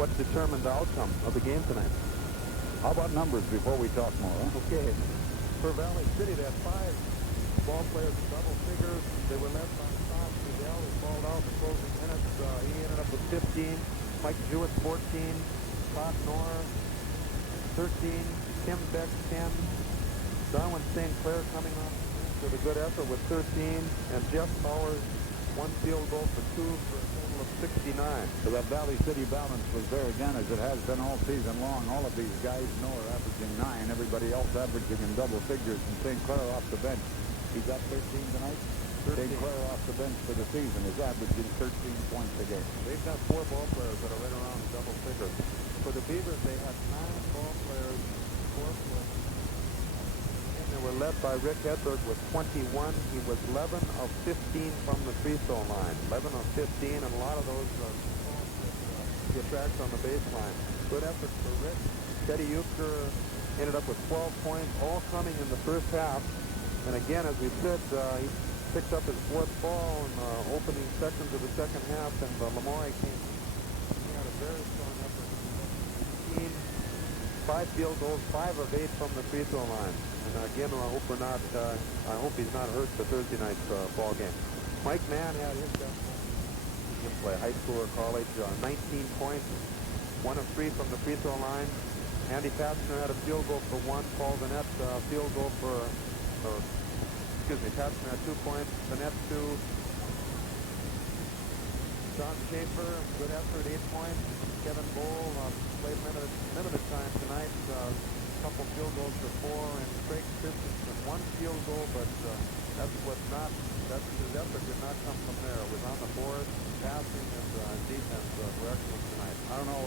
what determined the outcome of the game tonight. How about numbers before we talk more? Huh? Okay. For Valley City, they had 5 ball players in double figures. They were led by Todd Trudell, who called out the closing minutes. He ended up with 15. Mike Jewett, 14. Todd Knorr, 13. Tim Beck, 10. Darwin St. Clair coming off with a good effort with 13. And Jeff Powers, 1 field goal for 2 for a total of 69. So that Valley City balance was there again, as it has been all season long. All of these guys know are averaging 9. Everybody else averaging in double figures. And St. Clair off the bench. He got 13 tonight. St. Clair off the bench for the season is averaging 13 points a game. They've got 4 ball players that are right around double figures. For the Beavers, they had 9 ball players, 4 foot. And they were led by Rick Hedberg with 21. He was 11 of 15 from the free throw line. 11 of 15, and a lot of those get tracks on the baseline. Good effort for Rick. Teddy Euchre ended up with 12 points, all coming in the first half. And again, as we said, he picked up his 4th ball in the opening sections of the second half, and Lamore came. He had a very strong effort. 5 field goals, 5 of 8 from the free throw line. And again, I hope I hope he's not hurt for Thursday night's ball game. Mike Mann had his best game play, high school or college, 19 points, 1 of 3 from the free throw line. Andy Patzner had a field goal for 1. Paul Vanette field goal for. Patzner had 2 points. Vanette 2. John Schaefer, good effort, 8 points. Kevin Bowl played limited time tonight. Couple field goals for 4. And Craig Christensen 1 field goal, but that's his effort did not come from there. It was on the board, passing, and defense were excellent tonight. I don't know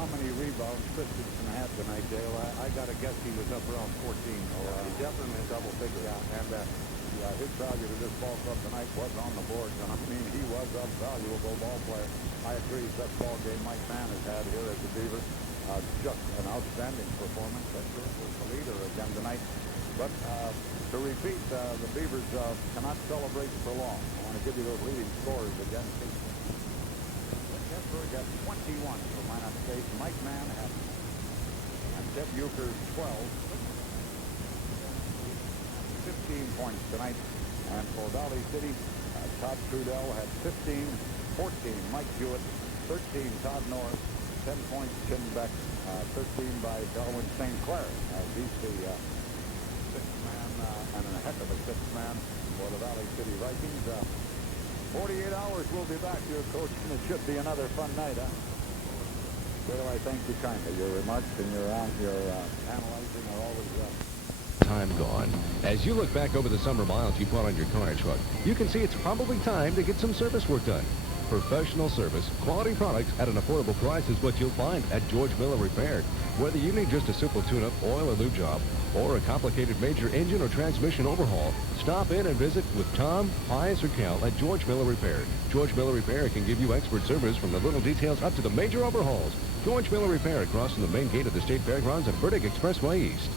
how many rebounds Christensen had tonight, Dale. I got to guess he was up around 14. He definitely double figure. Yeah, and his value to this ball club tonight was on the boards, and I mean, he was a valuable ball player. I agree, best ball game Mike Mann has had here as a Beaver. Just an outstanding performance. That was the leader again tonight. But to repeat, the Beavers cannot celebrate for long. I want to give you those leading scores again. Hedberg got 21 for Minot State. Mike Mann had, and Ted Euchre 12. 15 points tonight. And for Valley City, Todd Trudell had 15, 14 Mike Jewett, 13 Todd Norris, 10 points Tim Beck, 13 by Darwin St. Clair. He's the 6th man and a heck of a 6th man for the Valley City Vikings. 48 hours, we'll be back here, Coach, and it should be another fun night, huh? Well, I thank you kindly. Your remarks and your analyzing are always time gone. As you look back over the summer miles you brought on your car and truck, you can see it's probably time to get some service work done. Professional service, quality products at an affordable price is what you'll find at George Miller Repair. Whether you need just a simple tune-up, oil or lube job, or a complicated major engine or transmission overhaul, stop in and visit with Tom, Pius, or Cal at George Miller Repair. George Miller Repair can give you expert service from the little details up to the major overhauls. George Miller Repair across from the main gate of the State Fairgrounds and Burdick Expressway East.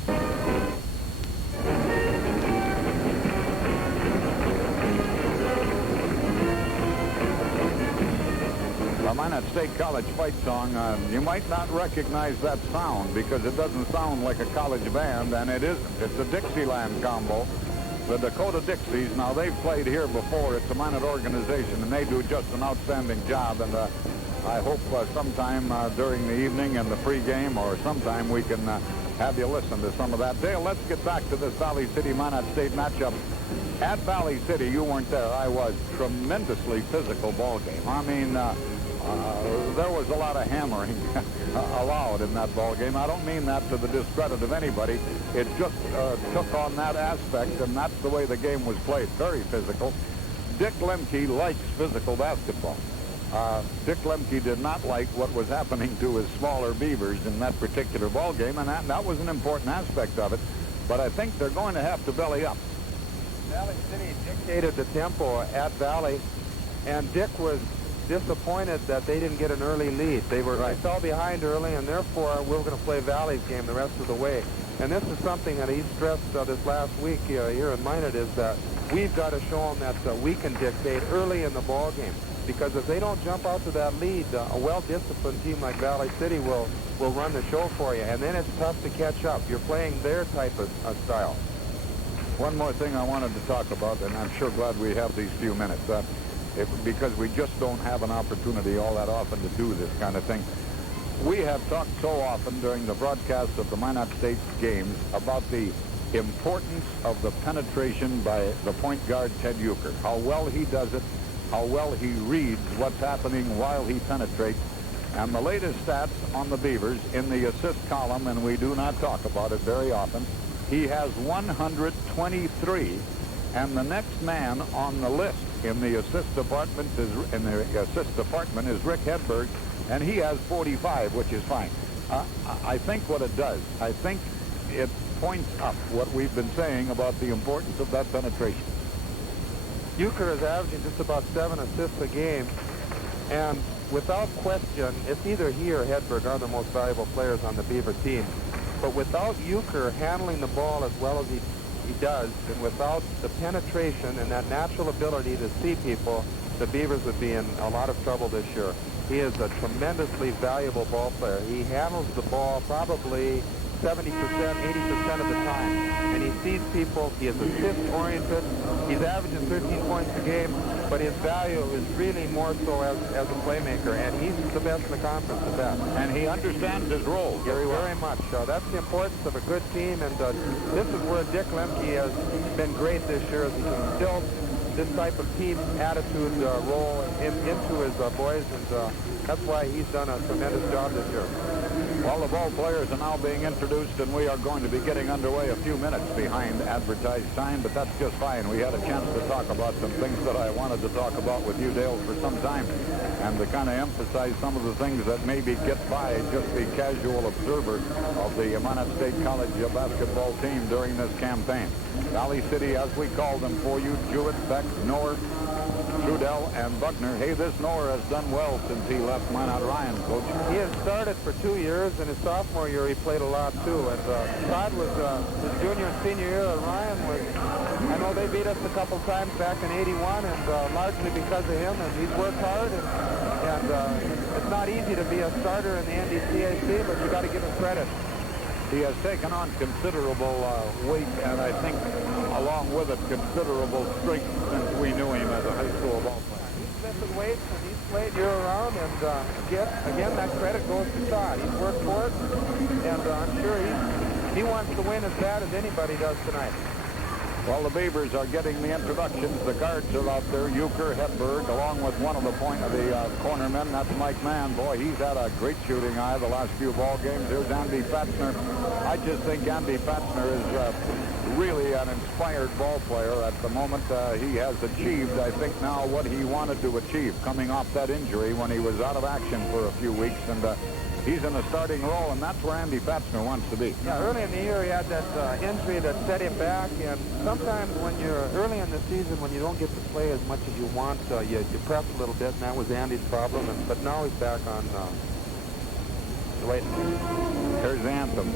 The Minot State College fight song, you might not recognize that sound because it doesn't sound like a college band, and it isn't. It's a Dixieland combo. The Dakota Dixies, now they've played here before. It's a Minot organization, and they do just an outstanding job, and I hope sometime during the evening in the pregame or sometime we can have you listen to some of that. Dale, let's get back to this Valley City-Minot State matchup. At Valley City, you weren't there. I was. Tremendously physical ball game. I mean, there was a lot of hammering allowed in that ball game. I don't mean that to the discredit of anybody. It just took on that aspect, and that's the way the game was played. Very physical. Dick Lemke likes physical basketball. Dick Lemke did not like what was happening to his smaller Beavers in that particular ball game, and that was an important aspect of it. But I think they're going to have to belly up. Valley City dictated the tempo at Valley, and Dick was disappointed that they didn't get an early lead. They fell behind early, and therefore we're going to play Valley's game the rest of the way. And this is something that he stressed this last week here in Minot, is that we've got to show them that we can dictate early in the ball game. because if they don't jump out to that lead, a well-disciplined team like Valley City will run the show for you, and then it's tough to catch up. You're playing their type of style. One more thing I wanted to talk about, and I'm sure glad we have these few minutes, because we just don't have an opportunity all that often to do this kind of thing. We have talked so often during the broadcast of the Minot State games about the importance of the penetration by the point guard Ted Euchre, how well he does it, how well he reads what's happening while he penetrates. And the latest stats on the Beavers in the assist column, and we do not talk about it very often, he has 123, and the next man on the list in the assist department is Rick Hedberg, and he has 45, which is fine. I think what it does, I think it points up what we've been saying about the importance of that penetration. Euchre is averaging just about 7 assists a game, and without question, it's either he or Hedberg are the most valuable players on the Beaver team. But without Euchre handling the ball as well as he does, and without the penetration and that natural ability to see people, the Beavers would be in a lot of trouble this year. He is a tremendously valuable ball player. He handles the ball probably 70%, 80% of the time. And he sees people. He is assist-oriented. He's averaging 13 points a game, but his value is really more so as a playmaker. And he's the best in the conference, the best. And he understands his role very well. Very much. That's the importance of a good team. And this is where Dick Lemke has been great this year, as he can instill this type of team attitude role into his boys. And that's why he's done a tremendous job this year. Well, the ball players are now being introduced, and we are going to be getting underway a few minutes behind advertised time, but that's just fine. We had a chance to talk about some things that I wanted to talk about with you, Dale, for some time, and to kind of emphasize some of the things that maybe get by just the casual observer of the Minot State College basketball team during this campaign. Valley City, as we call them for you, Jewett, Beck, Noer, Trudell, and Buckner. Hey, this Noer has done well since he left Minot Ryan, Coach. He has started for 2 years, and his sophomore year he played a lot too. And Todd was his junior and senior year, and Ryan was, I know they beat us a couple times back in '81, and largely because of him, and he's worked hard, and it's not easy to be a starter in the NDCAC, but you got to give him credit. He has taken on considerable weight, and I think along with it considerable strength since we knew him as a high school ball player. He's lifted weights and he's played year-round, and again, that credit goes to Todd. He's worked for it, and I'm sure he wants to win as bad as anybody does tonight. Well, the Beavers are getting the introductions. The guards are out there. Euchre, Hedberg, along with one of the corner men. That's Mike Mann. Boy, he's had a great shooting eye the last few ball games. There's Andy Fatzner. I just think Andy Fatzner is really an inspired ball player at the moment. He has achieved, I think, now what he wanted to achieve, coming off that injury when he was out of action for a few weeks. And he's in a starting role, and that's where Andy Fatzner wants to be. Yeah, early in the year he had that injury that set him back, and sometimes when you're early in the season, when you don't get to play as much as you want, you press a little bit, and that was Andy's problem. But now he's back on the right. Here's the anthem.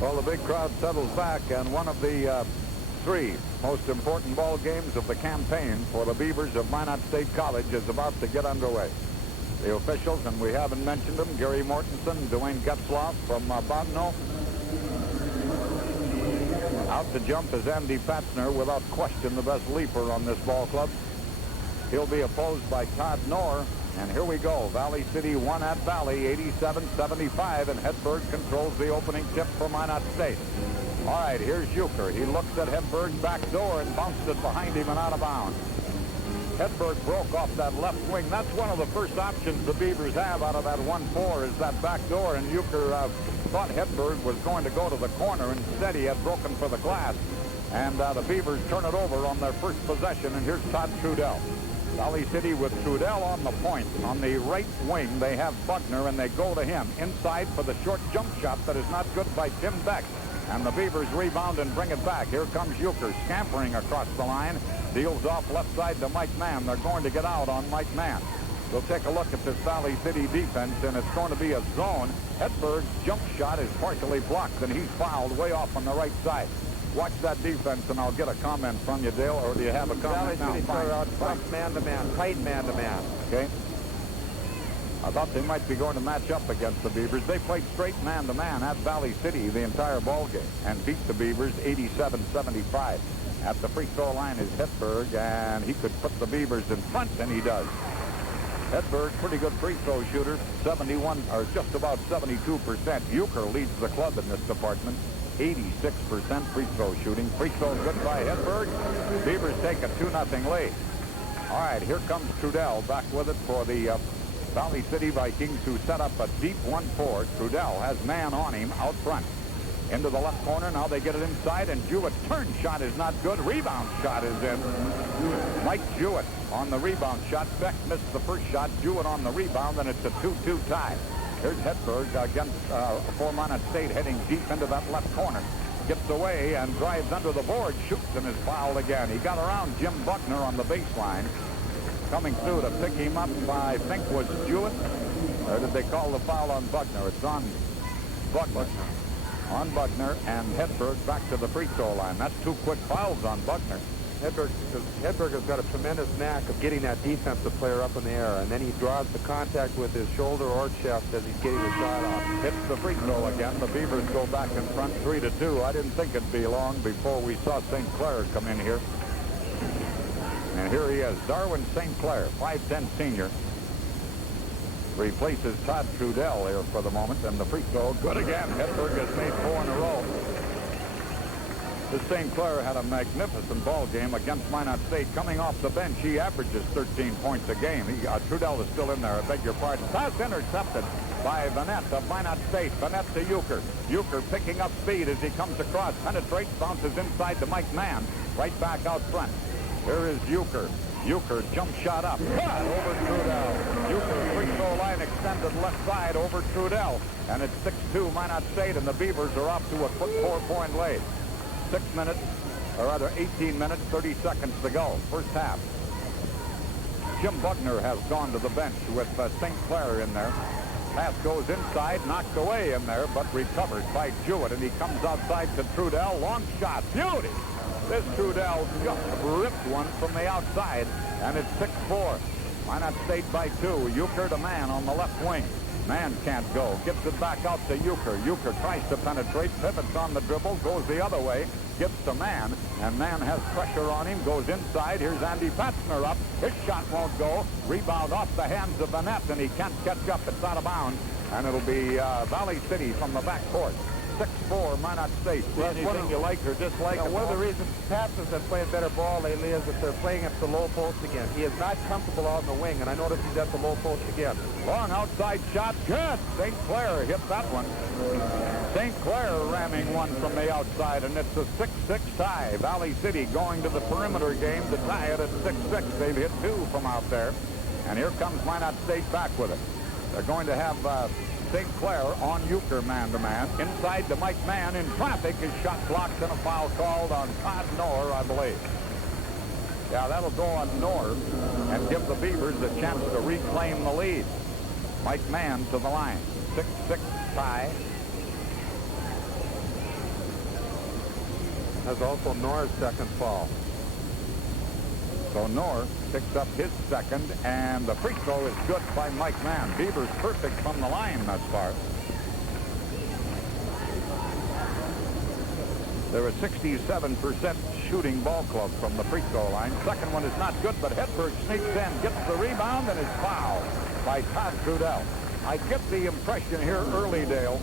Well, the big crowd settles back, and one of the three most important ball games of the campaign for the Beavers of Minot State College is about to get underway. The officials, and we haven't mentioned them, Gary Mortensen, Dwayne Getzloff from Bodno. Out to jump is Andy Patzner, without question the best leaper on this ball club. He'll be opposed by Todd Knorr. And here we go. Valley City won at Valley 87-75, and Hedberg controls the opening tip for Minot State. All right, here's Euchre. He looks at Hedberg's back door and bounced it behind him and out of bounds. Hedberg broke off that left wing. That's one of the first options the Beavers have out of that 1-4 is that back door, and Euchre thought Hedberg was going to go to the corner. Instead, he had broken for the glass. And the Beavers turn it over on their first possession, and here's Todd Trudell. Valley City with Trudell on the point. On the right wing, they have Buckner, and they go to him. Inside for the short jump shot that is not good by Tim Beck. And the Beavers rebound and bring it back. Here comes Euchre scampering across the line. Deals off left side to Mike Mann. They're going to get out on Mike Mann. We'll take a look at this Valley City defense, and it's going to be a zone. Hedberg's jump shot is partially blocked, and he's fouled way off on the right side. Watch that defense, and I'll get a comment from you, Dale, or do you have a comment now? Valley City started out tough man-to-man, tight man-to-man. Okay. I thought they might be going to match up against the Beavers. They played straight man-to-man at Valley City the entire ball game and beat the Beavers 87-75. At the free throw line is Hedberg, and he could put the Beavers in front, and he does. Hedberg, pretty good free throw shooter, 71 or just about 72%. Euchre leads the club in this department. 86% free throw shooting. Free throw good by Hedberg. Beavers take a 2-0 lead. All right, here comes Trudell back with it for the Valley City Vikings, who set up a deep 1-4. Trudell has man on him out front. Into the left corner. Now they get it inside, and Jewett's turn shot is not good. Rebound shot is in. Mike Jewett on the rebound shot. Beck missed the first shot. Jewett on the rebound, and it's a 2-2 tie. Here's Hedberg against for Minot State, heading deep into that left corner. Gets away and drives under the board, shoots, and is fouled again. He got around Jim Buckner on the baseline. Coming through to pick him up, I think, was Jewett. Or did they call the foul on Buckner? It's on Buckner. On Buckner, and Hedberg back to the free throw line. That's 2 quick fouls on Buckner. Hedberg has got a tremendous knack of getting that defensive player up in the air, and then he draws the contact with his shoulder or chest as he's getting the shot off. Hits the free throw again. The Beavers go back in front 3-2. I didn't think it'd be long before we saw St. Clair come in here. And here he is, Darwin St. Clair, 5'10" senior. Replaces Todd Trudell here for the moment, and the free throw good again. Hedberg has made 4 in a row. This St. Clair had a magnificent ball game against Minot State. Coming off the bench, he averages 13 points a game. Trudell is still in there, I beg your pardon. Pass intercepted by Vanette of Minot State. Vanette to Euchre. Euchre picking up speed as he comes across, penetrates, bounces inside to Mike Mann, right back out front. Here is Euchre. Euchre jump shot up. Over Trudell. Euchre free throw line extended left side over Trudell. And it's 6-2 Minot State, and the Beavers are off to a quick 4-point lead. 6 minutes, or rather 18 minutes, 30 seconds to go. First half. Jim Buckner has gone to the bench with St. Clair in there. Pass goes inside, knocked away in there, but recovered by Jewett, and he comes outside to Trudell. Long shot. Beauty. This Trudell just ripped one from the outside, and it's 6-4. Minot State by 2. Euchre to Mann on the left wing. Mann can't go. Gives it back out to Euchre. Euchre tries to penetrate, pivots on the dribble, goes the other way, gives to Mann, and Mann has pressure on him, goes inside. Here's Andy Patzner up. His shot won't go. Rebound off the hands of Vanette, and he can't catch up. It's out of bounds, and it'll be Valley City from the backcourt. 6-4 Minot State. Anything you like or dislike? One of the reasons Patzner's have played better ball lately is that they're playing at the low post again. He is not comfortable out in the wing, and I notice he's at the low post again. Long outside shot. Good. St. Clair hit that one. St. Clair ramming one from the outside, and it's a 6-6 tie. Valley City going to the perimeter game to tie it at 6-6. They've hit 2 from out there. And here comes Minot State back with it. They're going to have St. Clair on Euchre man-to-man. Inside to Mike Mann in traffic. His shot blocked and a foul called on Todd Knorr, I believe. Yeah, that'll go on Knorr and give the Beavers a chance to reclaim the lead. Mike Mann to the line. 6-6 tie. That's also Nor's second foul. So Nor picks up his second, and the free throw is good by Mike Mann. Beavers perfect from the line thus far. They're a 67% shooting ball club from the free throw line. Second one is not good, but Hedberg sneaks in, gets the rebound, and is fouled by Todd Trudell. I get the impression here early, Dale,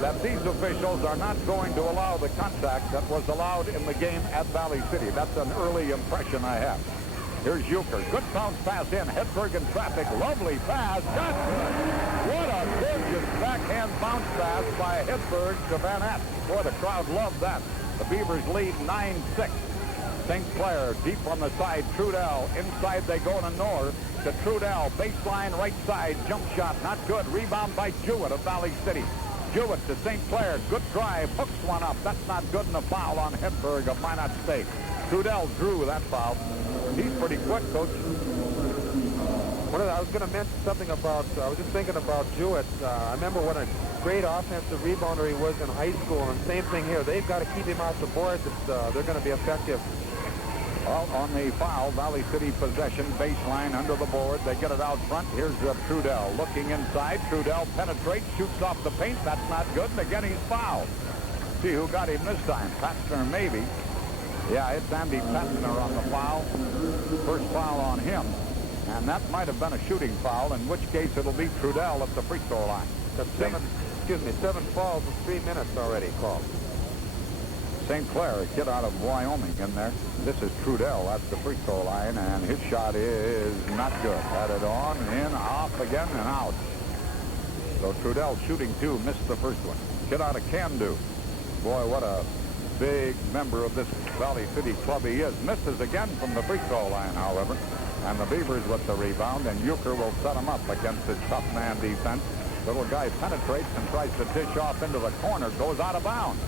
that these officials are not going to allow the contact that was allowed in the game at Valley City. That's an early impression I have. Here's Euchre. Good bounce pass in. Hedberg in traffic. Lovely pass. Got good. What a gorgeous backhand bounce pass by Hedberg to Van Aert. Boy, the crowd loved that. The Beavers lead 9-6. St. Clair deep on the side. Trudell. Inside they go to North. To Trudell. Baseline right side. Jump shot. Not good. Rebound by Jewett of Valley City. Jewett to St. Clair. Good drive. Hooks one up. That's not good, and a foul on Hedberg of Minot State. Trudell drew that foul. He's pretty quick, Coach. I was going to mention something about, I was just thinking about Jewett. I remember what a great offensive rebounder he was in high school, and same thing here. They've got to keep him off the boards if they're going to be effective. Well, on the foul, Valley City possession, baseline under the board. They get it out front. Here's Trudell looking inside. Trudell penetrates, shoots off the paint. That's not good, and again he's fouled. See who got him this time. Patzner maybe. Yeah, it's Andy Patzner on the foul. First foul on him. And that might have been a shooting foul, in which case it'll be Trudell at the free throw line. That's seven fouls in 3 minutes already called. St. Clair, a kid out of Wyoming in there. This is Trudell at the free throw line, and his shot is not good. Had it on, in, off again, and out. So Trudell shooting two, missed the first one. Kid out of Can-Do. Boy, what a big member of this Valley City club he is. Misses again from the free throw line, however. And the Beavers with the rebound, and Euchre will set him up against his tough man defense. Little guy penetrates and tries to dish off into the corner, goes out of bounds.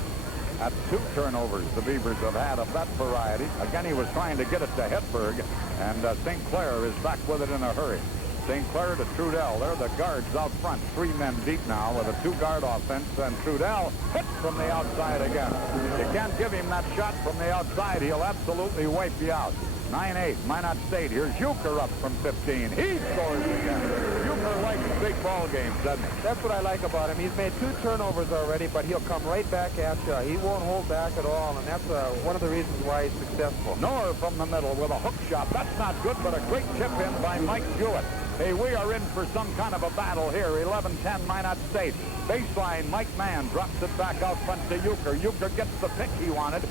That's 2 turnovers the Beavers have had of that variety. Again, he was trying to get it to Hedberg, and St. Clair is back with it in a hurry. St. Clair to Trudell. They're the guards out front. 3 men deep now with a 2-guard offense, and Trudell hits from the outside again. You can't give him that shot from the outside. He'll absolutely wipe you out. 9-8, Minot State. Here's Euchre up from 15. He scores again. Euchre likes big ball games, doesn't he? That's what I like about him. He's made 2 turnovers already, but he'll come right back at you. He won't hold back at all, and that's one of the reasons why he's successful. Nor from the middle with a hook shot. That's not good, but a great chip in by Mike Jewett. Hey, we are in for some kind of a battle here. 11-10 Minot State. Baseline, Mike Mann drops it back out front to Euchre. Euchre gets the pick he wanted.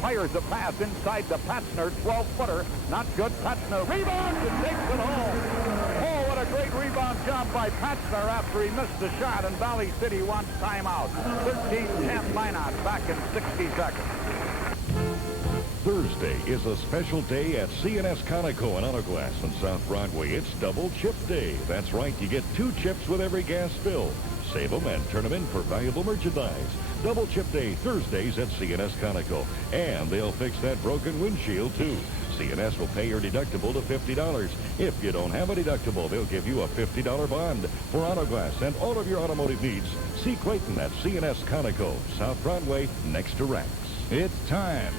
Fires a pass inside to Patzner. 12-footer. Not good. Patzner rebounds and takes it home. Oh, what a great rebound job by Patzner after he missed the shot, and Valley City wants timeout. 13-10 Minot back in 60 seconds. Thursday is a special day at C&S Conoco and Auto Glass on South Broadway. It's Double Chip Day. That's right, you get 2 chips with every gas fill. Save them and turn them in for valuable merchandise. Double Chip Day Thursdays at C&S Conoco. And they'll fix that broken windshield, too. C&S will pay your deductible to $50. If you don't have a deductible, they'll give you a $50 bond. For Auto Glass and all of your automotive needs, see Clayton at C&S Conoco, South Broadway, next to Rex. It's time.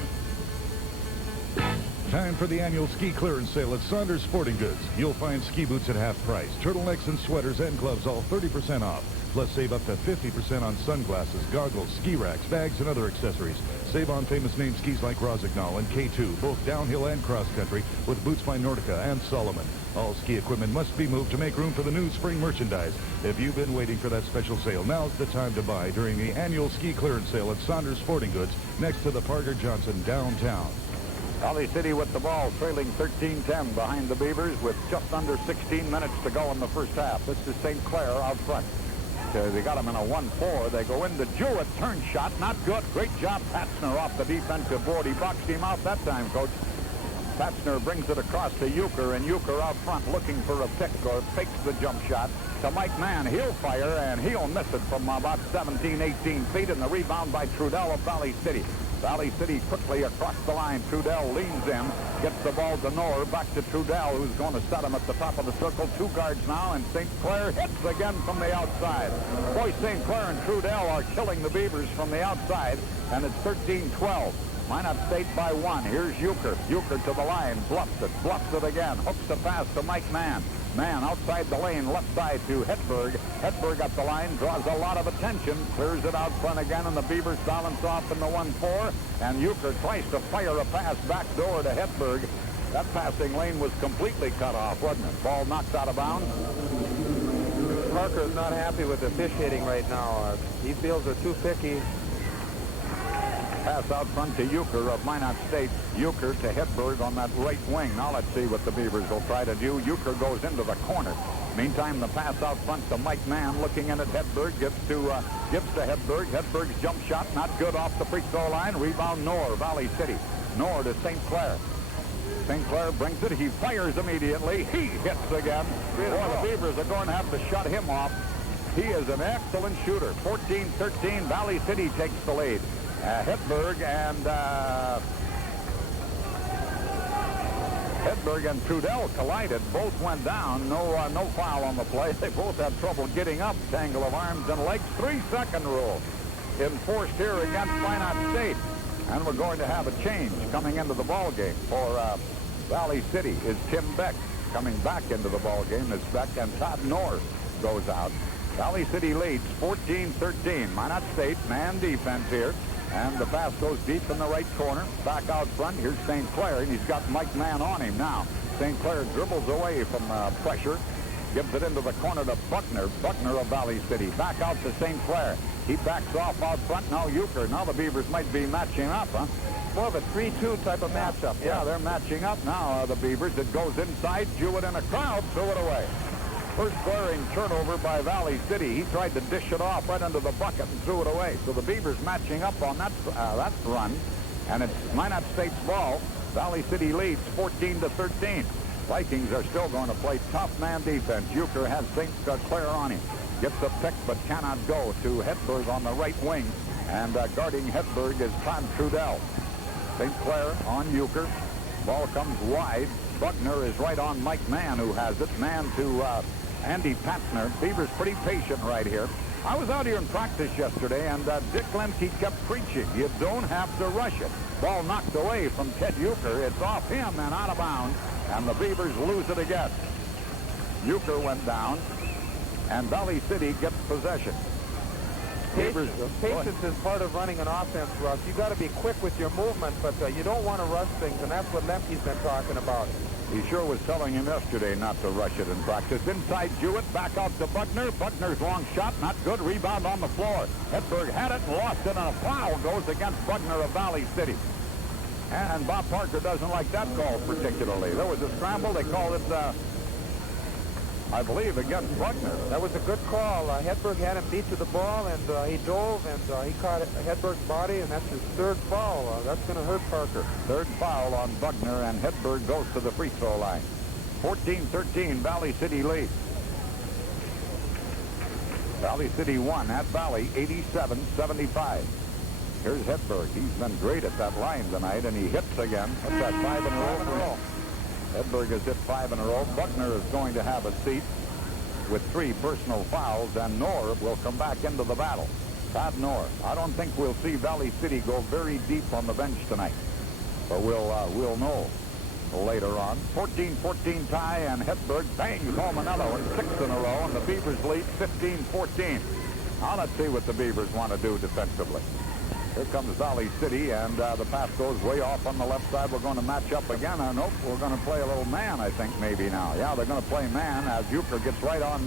Time for the annual ski clearance sale at Saunders Sporting Goods. You'll find ski boots at half price, turtlenecks and sweaters and gloves all 30% off. Plus, save up to 50% on sunglasses, goggles, ski racks, bags, and other accessories. Save on famous name skis like Rosignol and K2, both downhill and cross-country, with boots by Nordica and Solomon. All ski equipment must be moved to make room for the new spring merchandise. If you've been waiting for that special sale, now's the time to buy during the annual ski clearance sale at Saunders Sporting Goods next to the Parker Johnson downtown. Valley City with the ball, trailing 13-10 behind the Beavers with just under 16 minutes to go in the first half. This is St. Clair out front. They got him in a 1-4. They go into Jewett. Turn shot. Not good. Great job, Patzner, off the defensive board. He boxed him out that time, Coach. Patzner brings it across to Euchre, and Euchre out front looking for a pick or fakes the jump shot to Mike Mann. He'll fire, and he'll miss it from about 17, 18 feet, and the rebound by Trudell of Valley City. Valley City quickly across the line. Trudell leans in, gets the ball to Knorr, back to Trudell, who's going to set him at the top of the circle. 2 guards now, and St. Clair hits again from the outside. Boy, St. Clair and Trudell are killing the Beavers from the outside, and it's 13-12. Minot State by 1. Here's Euchre. Euchre to the line. Bluffs it again. Hooks the pass to Mike Mann. Mann outside the lane, left side to Hedberg. Hedberg up the line, draws a lot of attention. Clears it out front again, and the Beavers balance off in the 1-4. And Euchre tries to fire a pass back door to Hedberg. That passing lane was completely cut off, wasn't it? Ball knocked out of bounds. Parker is not happy with officiating right now. He feels they're too picky. Pass out front to Euchre of Minot State. Euchre to Hedberg on that right wing. Now let's see what the Beavers will try to do. Euchre goes into the corner. Meantime, the pass out front to Mike Mann, looking in at Hedberg, gives to Hedberg. Hedberg's jump shot, not good off the free throw line. Rebound, Knorr, Valley City. Knorr to St. Clair. St. Clair brings it. He fires immediately. He hits again. Boy, the Beavers are going to have to shut him off. He is an excellent shooter. 14-13, Valley City takes the lead. Hedberg and Trudell collided. Both went down. No foul on the play. They both had trouble getting up. Tangle of arms and legs. 3-second rule enforced here against Minot State. And we're going to have a change coming into the ball game for Valley City. Is Tim Beck. Coming back into the ball game is Beck, and Todd Knorr goes out. Valley City leads 14-13. Minot State man defense here. And the pass goes deep in the right corner. Back out front. Here's St. Clair, and he's got Mike Mann on him now. St. Clair dribbles away from pressure. Gives it into the corner to Buckner. Buckner of Valley City. Back out to St. Clair. He backs off out front. Now Euchre. Now the Beavers might be matching up, huh? More of a 3-2 type of matchup. Yeah, they're matching up now, the Beavers. It goes inside. Jewett in a crowd. Threw it away. First glaring turnover by Valley City. He tried to dish it off right under the bucket and threw it away. So the Beavers matching up on that run. And it's Minot State's ball. Valley City leads 14-13. Vikings are still going to play tough man defense. Euchre has St. Clair on him. Gets a pick but cannot go to Hedberg on the right wing. And guarding Hedberg is Todd Trudell. St. Clair on Euchre. Ball comes wide. Buckner is right on Mike Mann, who has it. Mann to Andy Patzner. Beavers pretty patient right here. I was out here in practice yesterday, and Dick Lemke kept preaching. You don't have to rush it. Ball knocked away from Ted Euchre. It's off him and out of bounds, and the Beavers lose it again. Euchre went down, and Valley City gets possession. Patience is part of running an offense, Russ. You got to be quick with your movement, but you don't want to rush things, and that's what Lemke's been talking about. He sure was telling him yesterday not to rush it in practice. Inside Jewett, back out to Buckner. Buckner's long shot, not good. Rebound on the floor. Hedberg had it and lost it, and a foul goes against Buckner of Valley City. And Bob Parker doesn't like that call particularly. There was a scramble. They called it, I believe, against Buckner. That was a good call. Hedberg had him beat to the ball, and he dove, and he caught Hedberg's body, and that's his third foul. That's going to hurt Parker. Third foul on Buckner, and Hedberg goes to the free throw line. 14-13, Valley City leads. Valley City won at Valley, 87-75. Here's Hedberg. He's been great at that line tonight, and he hits again. What's that, 5 in a row? Hedberg has hit 5 in a row. Buckner is going to have a seat with 3 personal fouls, and Knorr will come back into the battle. Todd Knorr. I don't think we'll see Valley City go very deep on the bench tonight, but we'll know later on. 14-14 tie, and Hedberg bangs home another one, 6 in a row, and the Beavers lead 15-14. Now let's see what the Beavers want to do defensively. Here comes Valley City, and the pass goes way off on the left side. We're going to match up again. Nope, we're going to play a little man, I think, maybe now. Yeah, they're going to play man as Euchre gets right on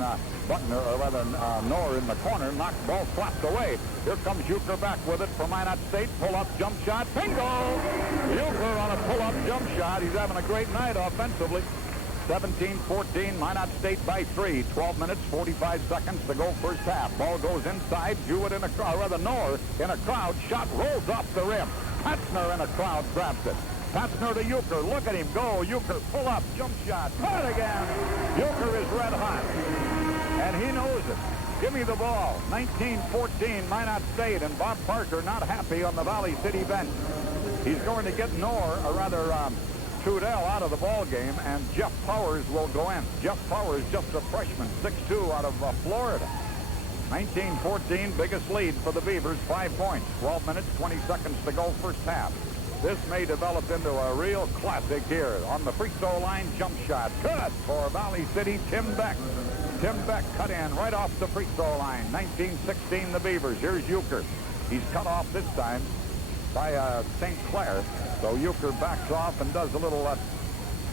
Buckner, or rather Knorr in the corner. Knocked ball slapped away. Here comes Euchre back with it for Minot State. Pull-up jump shot. Bingo! Euchre on a pull-up jump shot. He's having a great night offensively. 17-14, Minot State by 3. 12 minutes, 45 seconds to go first half. Ball goes inside. Jewett in a crowd, rather Knorr in a crowd. Shot rolls off the rim. Patzner in a crowd grabs it. Patzner to Euchre. Look at him go. Euchre pull up, jump shot. Cut it again. Euchre is red hot. And he knows it. Give me the ball. 19-14, Minot State, and Bob Parker not happy on the Valley City bench. He's going to get Knorr, or rather Trudell out of the ball game, and Jeff Powers will go in. Jeff Powers, just a freshman, 6'2", out of Florida. 19-14, biggest lead for the Beavers, 5 points. 12 minutes, 20 seconds to go first half. This may develop into a real classic here. On the free throw line, jump shot. Good for Valley City, Tim Beck. Tim Beck cut in right off the free throw line. 19-16 the Beavers. Here's Euchre. He's cut off this time by St. Clair. So Euchre backs off and does a little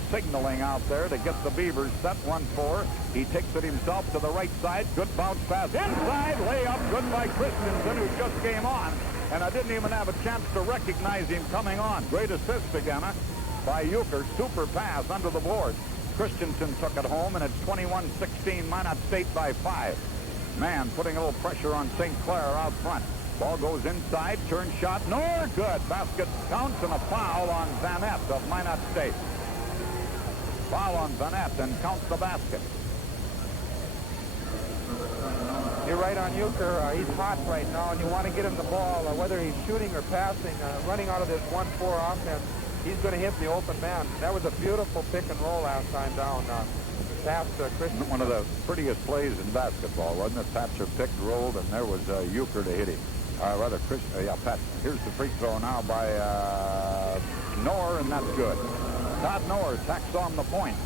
signaling out there to get the Beavers set 1-4. He takes it himself to the right side. Good bounce pass inside. Layup good by Christensen, who just came on. And I didn't even have a chance to recognize him coming on. Great assist again by Euchre. Super pass under the board. Christensen took it home, and it's 21-16 Minot State by 5. Man, putting a little pressure on St. Clair out front. Ball goes inside, turn shot, no good. Basket counts and a foul on Vanette of Minot State. Foul on Vanette and counts the basket. You're right on Euchre. He's hot right now, and you want to get him the ball, whether he's shooting or passing, running out of this 1-4 offense. He's going to hit the open man. That was a beautiful pick and roll last time down. Past Christian. One of the prettiest plays in basketball, wasn't it? Patcher picked, rolled, and there was Euchre to hit him. Rather, Pat. Here's the free throw now by Knorr, and that's good. Todd Knorr tacks on the point.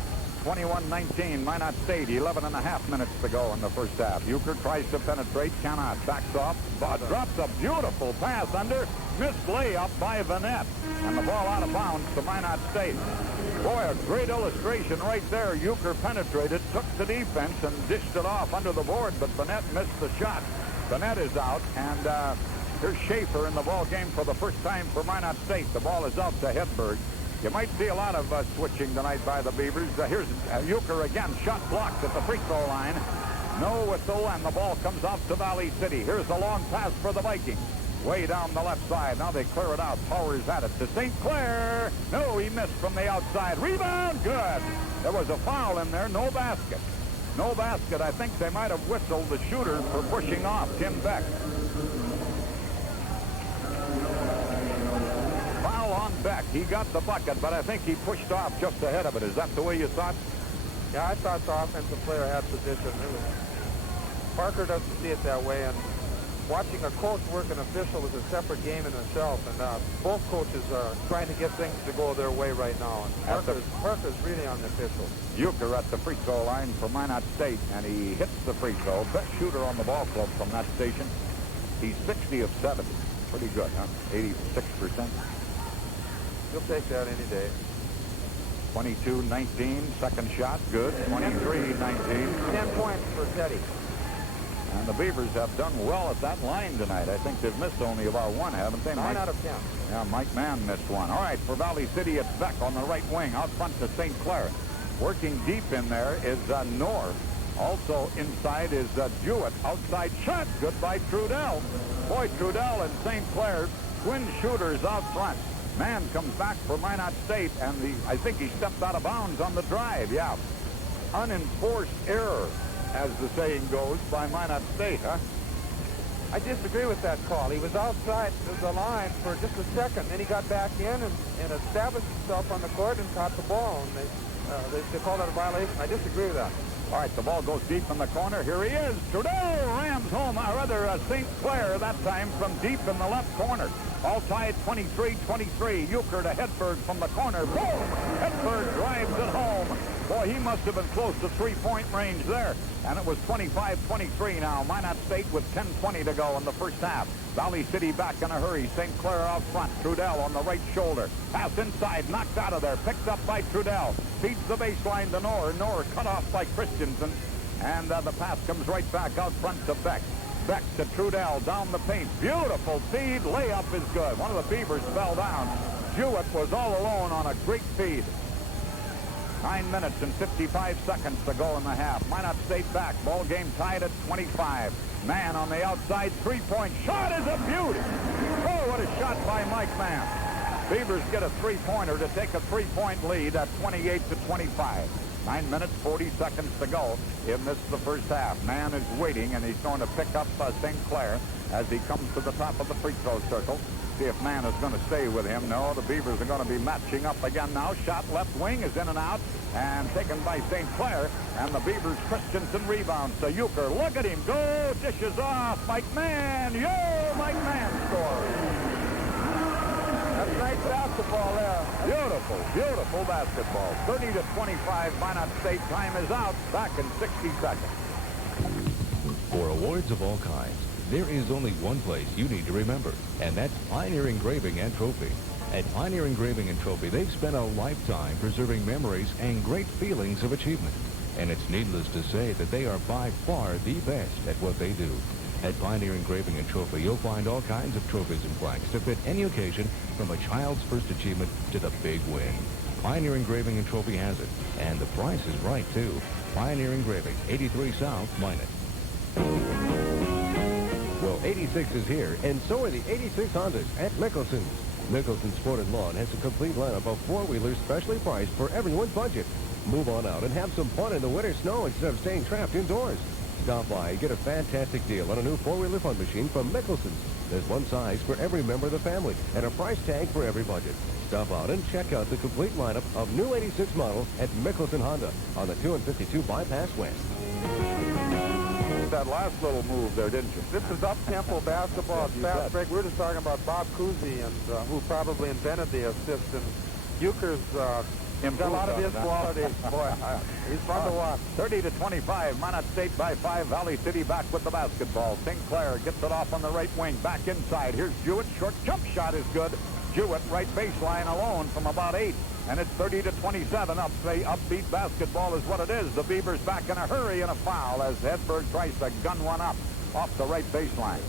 21-19, Minot State, 11.5 minutes to go in the first half. Euchre tries to penetrate, cannot, backs off, drops a beautiful pass under, missed layup by Vanette, and the ball out of bounds to Minot State. Boy, a great illustration right there. Euchre penetrated, took the defense, and dished it off under the board, but Vanette missed the shot. Vanette is out, and here's Schaefer in the ball game for the first time for Minot State. The ball is out to Hedberg. You might see a lot of switching tonight by the Beavers. Here's Euchre again, shot blocked at the free throw line. No whistle, and the ball comes out to Valley City. Here's the long pass for the Vikings. Way down the left side. Now they clear it out. Powers at it to St. Clair. No, he missed from the outside. Rebound, good. There was a foul in there, no basket. No basket. I think they might have whistled the shooter for pushing off, Tim Beck. Foul on Beck. He got the bucket, but I think he pushed off just ahead of it. Is that the way you thought? Yeah, I thought the offensive player had position. Parker doesn't see it that way, and watching a coach work an official is a separate game in itself, and both coaches are trying to get things to go their way right now. And Parker's really on the official. Euchre at the free throw line for Minot State, and he hits the free throw. Best shooter on the ball club from that station. He's 60 of 70. Pretty good, huh? 86%. He'll take that any day. 22-19, second shot, good. 23-19. 10 points for Teddy. And the Beavers have done well at that line tonight. I think they've missed only about one, haven't they? 9 out of 10. Yeah, Mike Mann missed one. All right, for Valley City, it's Beck on the right wing, out front to St. Clair. Working deep in there is Knorr. Also inside is Jewett. Outside shot, good by Trudell. Boy, Trudell and St. Clair, twin shooters out front. Mann comes back for Minot State, and I think he stepped out of bounds on the drive. Yeah, unenforced error, as the saying goes, by Minot State, huh? I disagree with that call. He was outside the line for just a second. Then he got back in and established himself on the court and caught the ball. And they called that a violation. I disagree with that. All right, the ball goes deep in the corner. Here he is. Trudeau rams home, or rather St. Clair that time from deep in the left corner. All tied 23-23. Euchre to Hedberg from the corner. Boom! Hedberg drives it home. Boy, he must have been close to three-point range there. And it was 25-23 now. Minot State with 10:20 to go in the first half. Valley City back in a hurry. St. Clair out front. Trudell on the right shoulder. Pass inside. Knocked out of there. Picked up by Trudell. Feeds the baseline to Knorr. Knorr cut off by Christensen. And the pass comes right back out front to Beck. Beck to Trudell down the paint. Beautiful feed. Layup is good. One of the Beavers fell down. Jewett was all alone on a great feed. 9 minutes and 55 seconds to go in the half. Minot State back. Ball game tied at 25. Mann on the outside. Three-point shot is a beauty. Oh, what a shot by Mike Mann. Beavers get a three-pointer to take a three-point lead at 28-25. 9 minutes, 40 seconds to go in the first half. Mann is waiting, and he's going to pick up St. Clair as he comes to the top of the free throw circle. See if Mann is going to stay with him. No, the Beavers are going to be matching up again now. Shot left wing is in and out and taken by St. Clair. And the Beavers, Christensen rebounds to Euchre. Look at him go. Dishes off. Mike Mann. Yo, Mike Mann scores. That's nice basketball. Beautiful, beautiful basketball. 30-25, Minot State. Time is out. Back in 60 seconds. For awards of all kinds, there is only one place you need to remember, and that's Pioneer Engraving and Trophy. At Pioneer Engraving and Trophy, they've spent a lifetime preserving memories and great feelings of achievement. And it's needless to say that they are by far the best at what they do. At Pioneer Engraving and Trophy, you'll find all kinds of trophies and plaques to fit any occasion, from a child's first achievement to the big win. Pioneer Engraving and Trophy has it, and the price is right, too. Pioneer Engraving, 83 South, Minot. Well, 86 is here, and so are the 86 Hondas at Mickelson's. Mickelson's Sport and Lawn has a complete lineup of four-wheelers specially priced for everyone's budget. Move on out and have some fun in the winter snow instead of staying trapped indoors. Stop by and get a fantastic deal on a new four-wheeler fun machine from Mickelson's. There's one size for every member of the family and a price tag for every budget. Stop out and check out the complete lineup of new 86 models at Mickelson Honda on the 2 and 52 Bypass West. That last little move there, didn't you? This is up-tempo basketball. You Fast bet. break. We were just talking about Bob Cousy, and who probably invented the assist. And Euchre's got a lot of his qualities. Boy, he's fun to watch. 30-25, Minot State by 5. Valley City back with the basketball. St. Clair gets it off on the right wing. Back inside. Here's Jewett. Short jump shot is good. Jewett right baseline alone from about 8. And it's 30-27. Upbeat basketball is what it is. The Beavers back in a hurry and a foul as Hedberg tries to gun one up off the right baseline.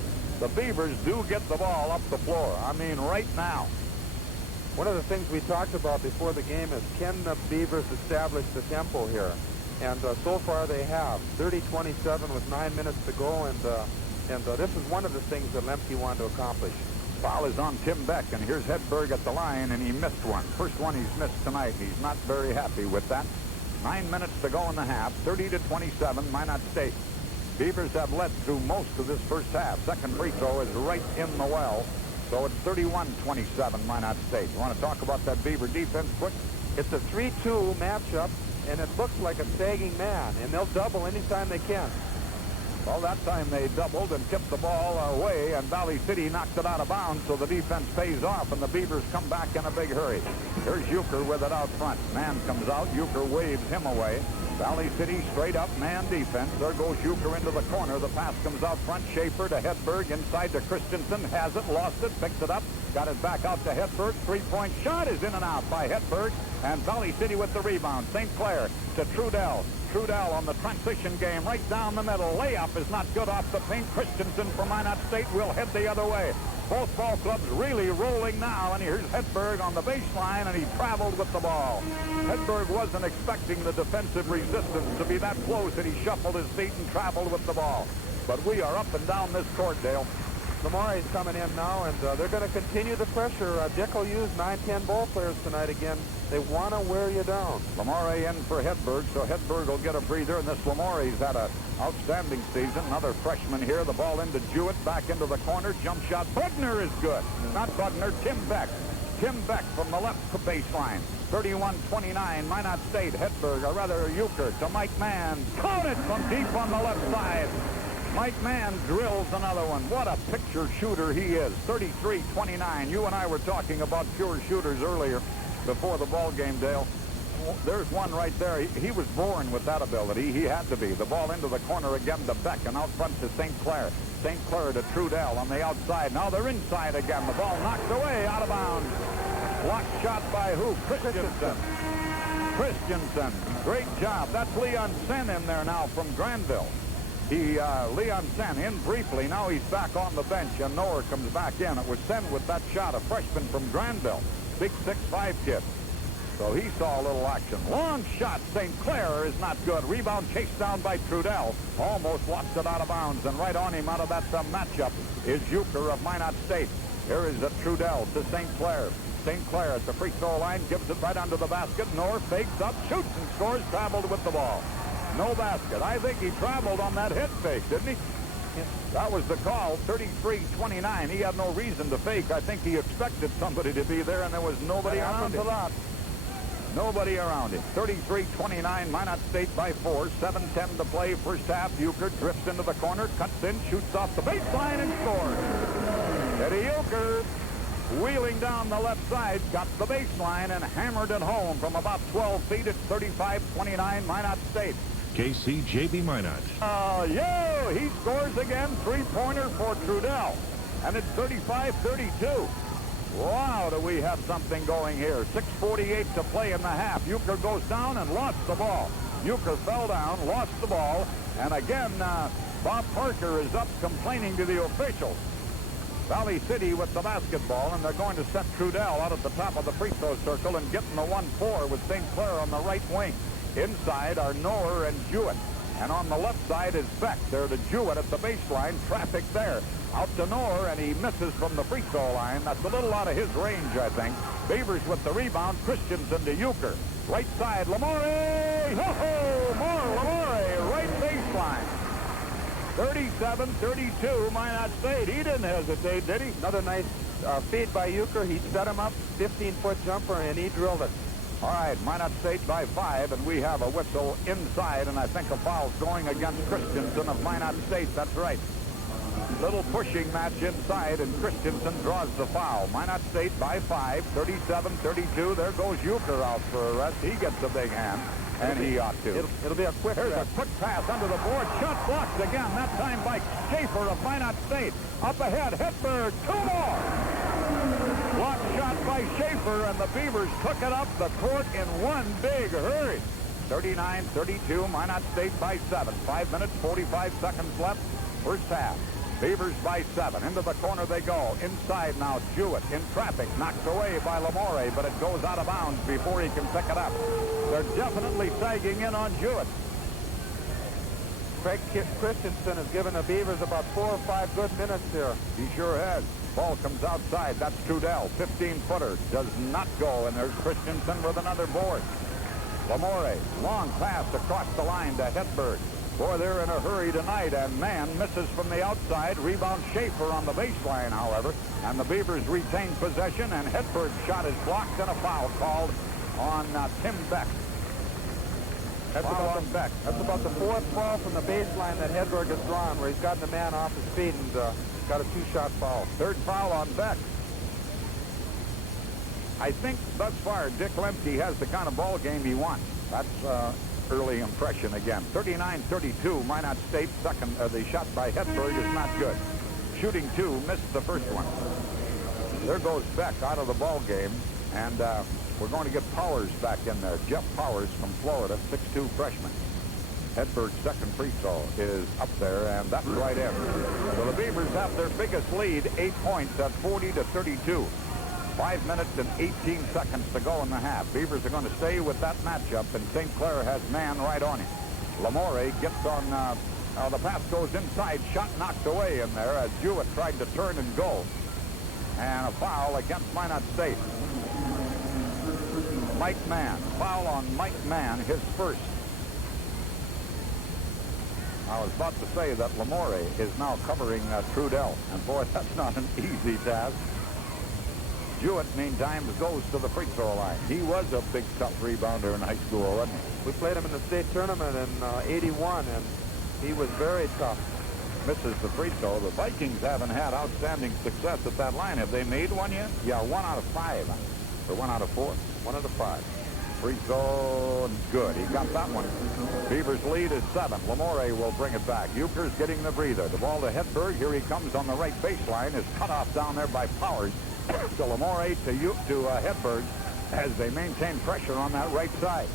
The Beavers do get the ball up the floor. I mean, right now. One of the things we talked about before the game is, can the Beavers establish the tempo here? And so far they have. 30-27 with 9 minutes to go, and this is one of the things that Lemke wanted to accomplish. Foul is on Tim Beck, and here's Hedberg at the line, and he missed one. First one he's missed tonight. He's not very happy with that. 9 minutes to go in the half. 30-27, Minot State. Beavers have led through most of this first half. Second free throw is right in the well. So it's 31-27, Minot State. You want to talk about that Beaver defense quick? It's a 3-2 matchup, and it looks like a sagging man, and they'll double anytime they can. Well, that time they doubled and tipped the ball away, and Valley City knocked it out of bounds, so the defense pays off, and the Beavers come back in a big hurry. Here's Euchre with it out front. Man comes out. Euchre waves him away. Valley City straight up man defense. There goes Euchre into the corner. The pass comes out front. Schaefer to Hedberg. Inside to Christensen. Has it. Lost it. Picks it up. Got it back out to Hedberg. Three-point shot is in and out by Hedberg. And Valley City with the rebound. St. Clair to Trudell. Trudell on the transition game right down the middle. Layup is not good off the paint. Christensen from Minot State will head the other way. Both ball clubs really rolling now, and here's Hedberg on the baseline, and he traveled with the ball. Hedberg wasn't expecting the defensive resistance to be that close, and he shuffled his feet and traveled with the ball. But we are up and down this court, Dale. Lamore's coming in now, and they're going to continue the pressure. Dick will use 9-10 ball players tonight again. They want to wear you down. Lamore in for Hedberg, so Hedberg will get a breather, and this Lamore's had an outstanding season. Another freshman here. The ball into Jewett, back into the corner. Jump shot. Bugner is good. Not Bugner, Tim Beck. Tim Beck from the left baseline. 31-29, Minot State. Hedberg, or rather Euchre, to Mike Mann. Counted from deep on the left side. Mike Mann drills another one. What a picture shooter he is. 33-29. You and I were talking about pure shooters earlier before the ball game, Dale. There's one right there. He was born with that ability. He had to be. The ball into the corner again to Beck, and out front to St. Clair. St. Clair to Trudell on the outside. Now they're inside again. The ball knocked away, out of bounds. Blocked shot by who? Christensen. Christensen. Great job. That's Leon Sen in there now from Granville. Leon Sen in briefly. Now he's back on the bench, and Noer comes back in. It was Sen with that shot, a freshman from Granville. Big 6'5" kid. So he saw a little action. Long shot. St. Clair is not good. Rebound chased down by Trudell. Almost lost it out of bounds, and right on him out of that matchup is Euchre of Minot State. Here is Trudell to St. Clair. St. Clair at the free throw line, gives it right under the basket. Noer fakes up, shoots and scores, traveled with the ball. No basket. I think he traveled on that head fake, didn't he? That was the call. 33-29. He had no reason to fake. I think he expected somebody to be there, and there was nobody around him. Nobody around him. 33-29. Minot State by 4. 7:10 to play. First half. Euchre drifts into the corner, cuts in, shoots off the baseline, and scores. Eddie Euchre wheeling down the left side, got the baseline and hammered it home from about 12 feet at 35-29 Minot State. KC J.B. Minot. He scores again, three-pointer for Trudell. And it's 35-32. Wow, do we have something going here. 6:48 to play in the half. Euchre goes down and lost the ball. Euchre fell down, lost the ball, and again, Bob Parker is up complaining to the officials. Valley City with the basketball, and they're going to set Trudell out at the top of the free throw circle and get in the 1-4 with St. Clair on the right wing. Inside are Noer and Jewett. And on the left side is Beck. They're to Jewett at the baseline. Traffic there. Out to Noer, and he misses from the free throw line. That's a little out of his range, I think. Beavers with the rebound. Christensen to Euchre. Right side, Lamore. Ho-ho! More Lamore. Right baseline. 37-32, Minot State. He didn't hesitate, did he? Another nice feed by Euchre. He set him up, 15-foot jumper, and he drilled it. All right, Minot State by 5, and we have a whistle inside, and I think a foul's going against Christensen of Minot State. That's right. Little pushing match inside, and Christensen draws the foul. Minot State by 5, 37-32. There goes Euchre out for a rest. He gets a big hand, and he ought to. It'll be a quick Here's a quick pass under the board. Shot blocked again, that time by Schaefer of Minot State. Up ahead, Hedberg, 2 more. Block shot by Schaefer, and the Beavers took it up the court in one big hurry. 39-32, Minot State by 7. 5 minutes, 45 seconds left, first half. Beavers by 7. Into the corner they go. Inside now, Jewett in traffic. Knocked away by Lamore, but it goes out of bounds before he can pick it up. They're definitely sagging in on Jewett. Craig Christensen has given the Beavers about 4 or 5 good minutes here. He sure has. Ball comes outside. That's Trudell. 15-footer. Does not go, and there's Christensen with another board. Lamore, long pass across the line to Hedberg. Boy, they're in a hurry tonight, and Mann misses from the outside. Rebound Schaefer on the baseline, however. And the Beavers retain possession, and Hedberg's shot is blocked, and a foul called on Tim Beck. That's about the 4th foul from the baseline that Hedberg has drawn, where he's gotten the man off his feet and got a 2-shot foul. 3rd foul on Beck. I think thus far Dick Lemke has the kind of ball game he wants. That's early impression again. 39-32, Minot State. Second, the shot by Hedberg is not good. Shooting 2, missed the first one. There goes Beck out of the ball game, and we're going to get Powers back in there. Jeff Powers from Florida, 6'2" freshman. Hedberg's second free throw is up there, and that's right in. So the Beavers have their biggest lead, 8 points at 40-32. 5 minutes and 18 seconds to go in the half. Beavers are going to stay with that matchup, and St. Clair has man right on him. Lamore gets on, the pass goes inside, shot knocked away in there as Jewett tried to turn and go. And a foul against Minot State. Mike Mann, foul on Mike Mann, his first. I was about to say that Lamore is now covering Trudell, and boy, that's not an easy task. Jewett, meantime, goes to the free throw line. He was a big, tough rebounder in high school, wasn't he? We played him in the state tournament in '81, and he was very tough. Misses the free throw. The Vikings haven't had outstanding success at that line. Have they made one yet? Yeah, 1 out of 5. Or 1 out of 4. 1 out of 5. Free throw, good. He got that one. Beavers lead is 7. Lamore will bring it back. Euchre's getting the breather. The ball to Hedberg. Here he comes on the right baseline. Is cut off down there by Powers. To Lamore to Hedberg as they maintain pressure on that right side.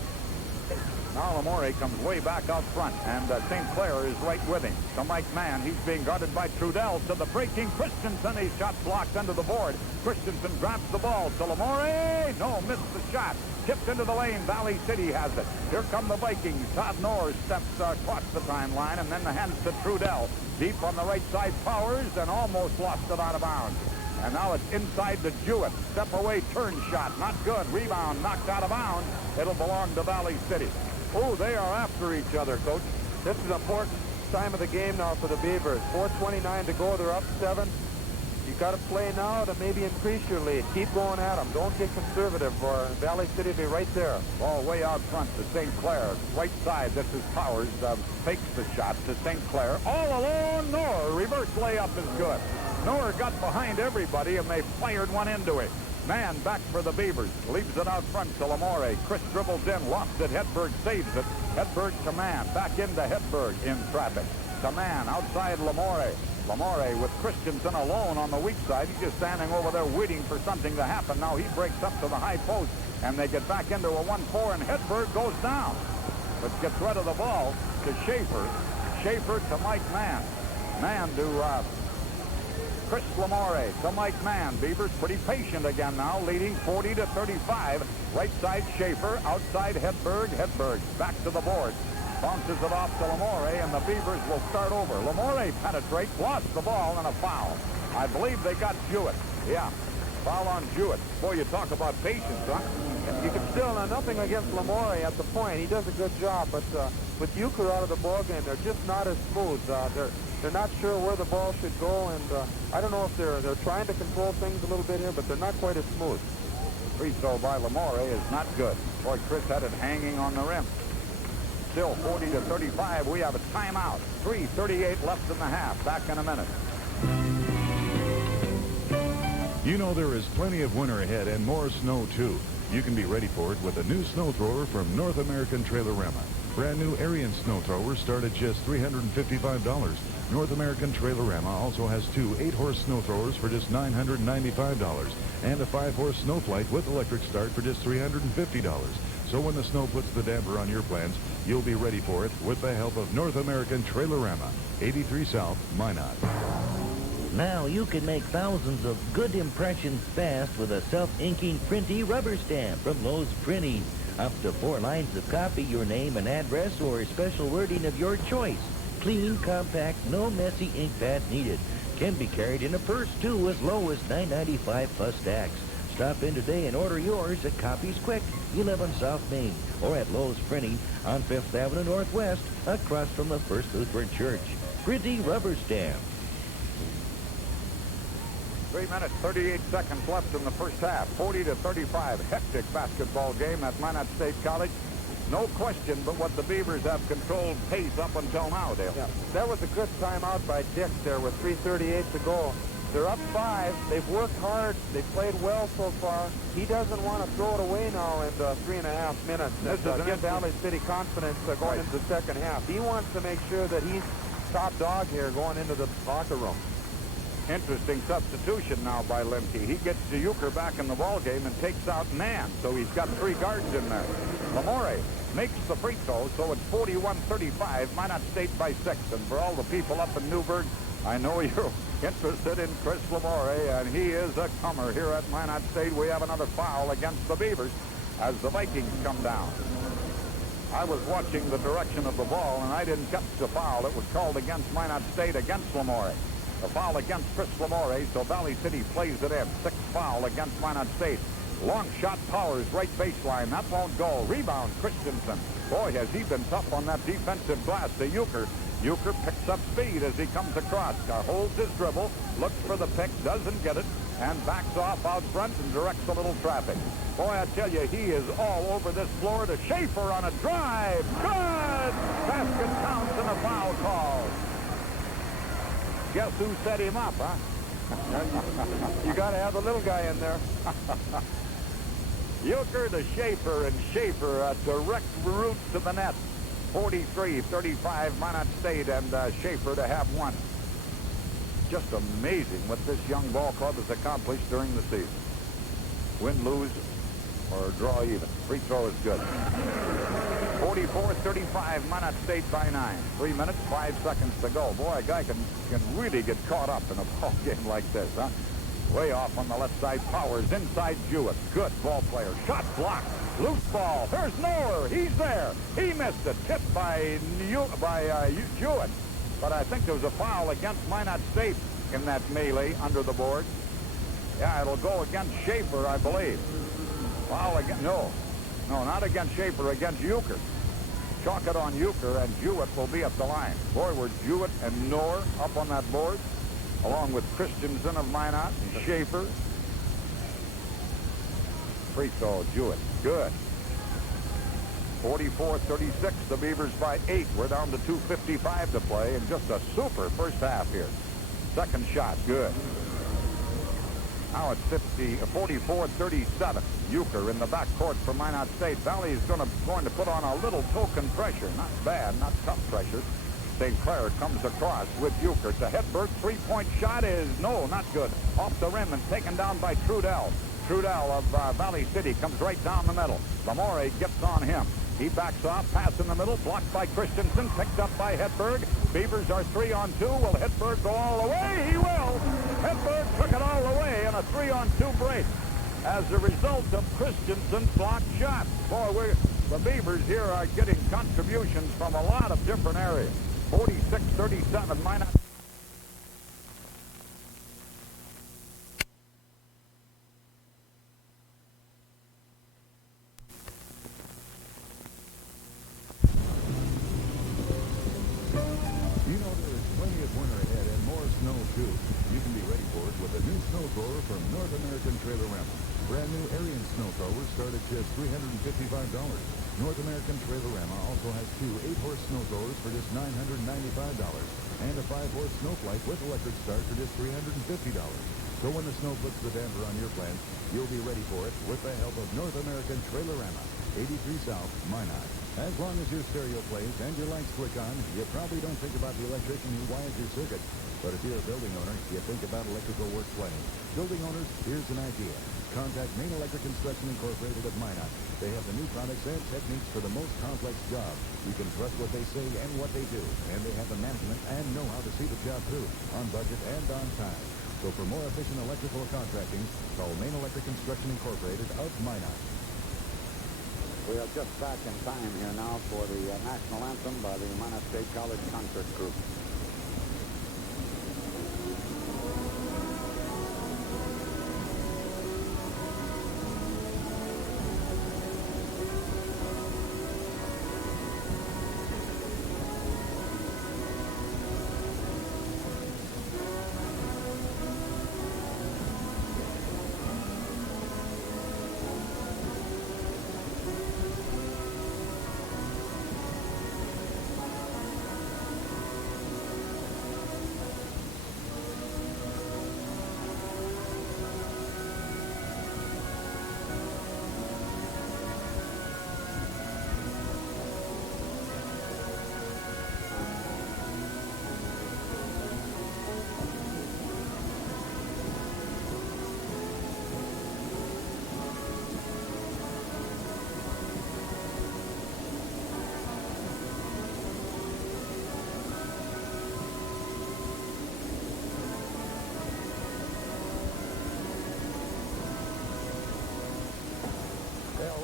Now Lamore comes way back out front, and St. Clair is right with him. So Mike Mann, he's being guarded by Trudell. To the breaking Christensen. His shot blocked under the board. Christensen grabs the ball to Lamore. No, missed the shot. Tipped into the lane. Valley City has it. Here come the Vikings. Todd Noer steps across the timeline, and then the hands to Trudell. Deep on the right side, Powers, and almost lost it out of bounds. And now it's inside to Jewett. Step away, turn shot. Not good. Rebound knocked out of bounds. It'll belong to Valley City. Oh, they are after each other, Coach. This is an important time of the game now for the Beavers. 4:29 to go. They're up 7. You got to play now to maybe increase your lead. Keep going at them. Don't get conservative, or Valley City will be right there. Ball way out front to St. Clair. Right side, this is Powers. Fakes the shot to St. Clair. All alone, Noer. Reverse layup is good. Noer got behind everybody, and they fired one into him. Man back for the Beavers. Leaves it out front to Lamore. Chris dribbles in, lost it. Hedberg saves it. Hedberg to Mann. Back into Hedberg in traffic. To Mann outside Lamore. Lamore with Christensen alone on the weak side. He's just standing over there waiting for something to happen. Now he breaks up to the high post, and they get back into a 1-4, and Hedberg goes down. But gets rid of the ball to Schaefer. Schaefer to Mike Mann. Mann to Chris Lamore to Mike Mann. Beavers pretty patient again now, leading 40-35. Right side Schaefer, outside Hedberg. Hedberg back to the board. Bounces it off to Lamore, and the Beavers will start over. Lamore penetrates, lost the ball, and a foul. I believe they got Jewett. Yeah, foul on Jewett. Boy, you talk about patience, huh? You can still, nothing against Lamore at the point. He does a good job, but with Euchre out of the ballgame, they're just not as smooth. They're not sure where the ball should go, and I don't know if they're trying to control things a little bit here, but they're not quite as smooth. Free throw by Lamore is not good. Boy, Chris had it hanging on the rim. Still 40-35. We have a timeout. 3:38 left in the half. Back in a minute. You know there is plenty of winter ahead and more snow, too. You can be ready for it with a new snow thrower from North American Trailer-Rama. Brand new Arian snow throwers start at just $355. North American Trailer-Rama also has two 8-horse snow throwers for just $995 and a 5-horse snow flight with electric start for just $350. So when the snow puts the damper on your plans, you'll be ready for it with the help of North American Trailer-Rama, 83 South, Minot. Now you can make thousands of good impressions fast with a self-inking Printy rubber stamp from Lowe's Printing. Up to 4 lines of copy, your name and address, or special wording of your choice. Clean, compact, no messy ink pad needed. Can be carried in a purse, too, as low as $9.95 plus tax. Stop in today and order yours at Copies Quick, 11 South Main, or at Lowe's Printing on 5th Avenue Northwest, across from the First Lutheran Church. Printy rubber stamp. 3 minutes, 38 seconds left in the first half. 40-35. Hectic basketball game at Minot State College. No question but what the Beavers have controlled pace up until now, Dale. Yeah, that was a good timeout by Dix there with 3:38 to go. They're up 5. They've worked hard. They've played well so far. He doesn't want to throw it away now in 3.5 minutes. And give Valley City confidence going into the second half. He wants to make sure that he's top dog here going into the locker room. Interesting substitution now by Lemke. He gets the Euchre back in the ballgame and takes out Mann, so he's got 3 guards in there. Lamore makes the free throw, so it's 41-35, Minot State by 6. And for all the people up in Newburgh, I know you're interested in Chris Lamore, and he is a comer here at Minot State. We have another foul against the Beavers as the Vikings come down. I was watching the direction of the ball, and I didn't catch the foul that was called against Minot State against Lamore. A foul against Chris Lamore, so Valley City plays it in. 6th foul against Minot State. Long shot Powers, right baseline. That won't go. Rebound, Christensen. Boy, has he been tough on that defensive glass to Euchre. Euchre picks up speed as he comes across. Holds his dribble, looks for the pick, doesn't get it, and backs off out front and directs a little traffic. Boy, I tell you, he is all over this floor to Schaefer on a drive. Good! Basket counts and a foul call. Guess who set him up, huh? You got to have the little guy in there. Euchre to Schaefer, and Schaefer a direct route to the net. 43-35 Minot State, and Schaefer to have one. Just amazing what this young ball club has accomplished during the season. Win, lose, or draw even. Free throw is good. 44-35 Minot State by 9. 3 minutes, 5 seconds to go. Boy, a guy can really get caught up in a ball game like this, huh? Way off on the left side. Powers inside Jewett. Good ball player. Shot blocked. Loose ball. There's Noer. He's there. He missed it. Tipped by Jewett. But I think there was a foul against Minot State in that melee under the board. Yeah, it'll go against Schaefer, I believe. Foul against... No, not against Schaefer. Against Euchre. Chalk it on Euchre, and Jewett will be at the line. Boy, were Jewett and Noer up on that board, along with Christensen of Minot and Schaefer. Free throw, Jewett. Good. 44-36, the Beavers by 8. We're down to 2:55 to play, and just a super first half here. Second shot, good. Now it's 44-37. Euchre in the backcourt for Minot State. Valley is going to put on a little token pressure. Not bad, not tough pressure. St. Clair comes across with Euchre to Hedberg. Three-point shot is no, not good. Off the rim and taken down by Trudell. Trudell of Valley City comes right down the middle. Lamore gets on him. He backs off, pass in the middle, blocked by Christensen, picked up by Hedberg. Beavers are 3-on-2. Will Hedberg go all the way? He will. Hedberg took it all the way in a 3-on-2 break as a result of Christensen's blocked shot. Boy, the Beavers here are getting contributions from a lot of different areas. 46-37, Minot. You know there is plenty of winter ahead and more snow, too. You can be ready for it with a new snow thrower from North American Trailer-Rama. Brand new Arian snow throwers start at just $355. North American Trailer-Rama also has two 8-horse snow throwers for just $995 and a 5-horse snowflight with electric start for just $350. So when the snow puts the damper on your plans, you'll be ready for it with the help of North American Trailer-Rama, 83 South, Minot. As long as your stereo plays and your lights switch on, you probably don't think about the electrician who wires your circuit. But if you're a building owner, you think about electrical work plenty. Building owners, here's an idea. Contact Main Electric Construction Incorporated of Minot. They have the new products and techniques for the most complex jobs. You can trust what they say and what they do. And they have the management and know-how to see the job through, on budget and on time. So for more efficient electrical contracting, call Main Electric Construction Incorporated of Minot. We are just back in time here now for the national anthem by the Minot State College Concert Group.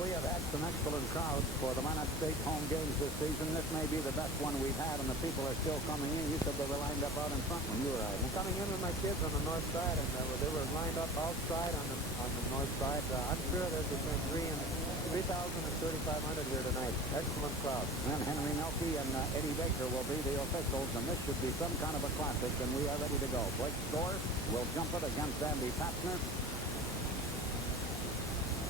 We have had some excellent crowds for the Minot State home games this season. This may be the best one we've had, and the people are still coming in. You said they were lined up out in front when you were out. I'm coming in with my kids on the north side, and they were lined up outside on the north side. I'm sure there's between 3,000 and 3,500 here tonight. Excellent crowd. And Henry Nelke and Eddie Baker will be the officials, and this should be some kind of a classic, and we are ready to go. Blake Score will jump it against Andy Patzner.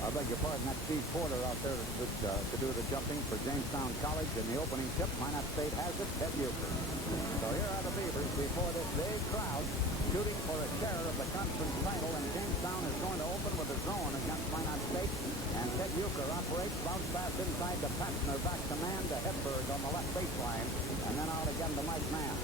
I beg your pardon, that's Steve Porter out there to do the jumping for Jamestown College in the opening tip. Minot State has it, Ted Euchre. So here are the Beavers before this big crowd shooting for a share of the conference title, and Jamestown is going to open with a zone against Minot State. And Ted Euchre operates, bounce pass inside to Patzner, back to man to Hedberg on the left baseline, and then out again to Mike Mann.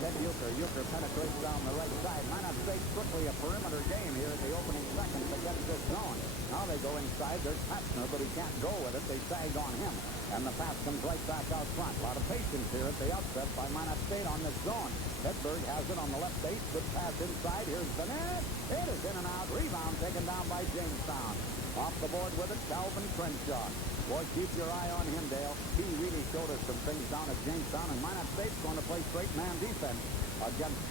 Ted Euchre penetrates down the right side. Minot State strictly a perimeter game here at the opening seconds against this zone. Now they go inside. There's Patzner, but he can't go with it. They sag on him. And the pass comes right back out front. A lot of patience here at the outset by Minot State on this zone. Hedberg has it on the left base. Good pass inside. Here's the net. It is in and out. Rebound taken down by Jamestown. Off the board with it, Calvin Crenshaw. Boy, keep your eye on him, Dale. He really showed us some things down at Jamestown, and Minot State's going to play straight man defense against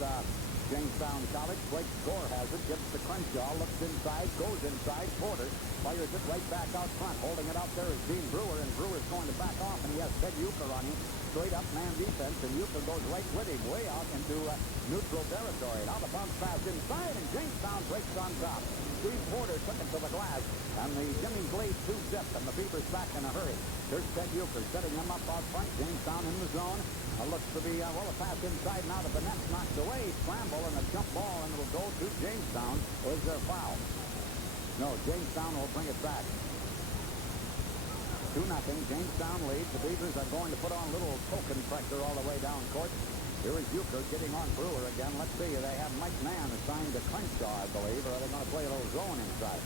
Jamestown College. Blake Score has it, gives to Crenshaw, looks inside, goes inside. Porter fires it right back out front. Holding it out there is Dean Brewer, and Brewer's going to back off, and he has Ted Euchre on him. Straight up man defense, and Euchre goes right with him, way out into neutral territory. Now the bounce pass inside, and Jamestown breaks on top. Steve Porter took it to the glass, and the Jimmy's lead 2-zip, and the Beavers back in a hurry. Here's Ted Euchre setting him up out front. Jamestown in the zone. Looks to be, well, a pass inside now to the net, knocked away. Scramble and a jump ball, and it'll go to Jamestown. Is there foul? No, Jamestown will bring it back. 2-0. Jamestown leads. The Beavers are going to put on a little token pressure all the way down court. Here is Euchre getting on Brewer again. Let's see. They have Mike Mann assigned to Crenshaw, I believe, or are they going to play a little zone inside?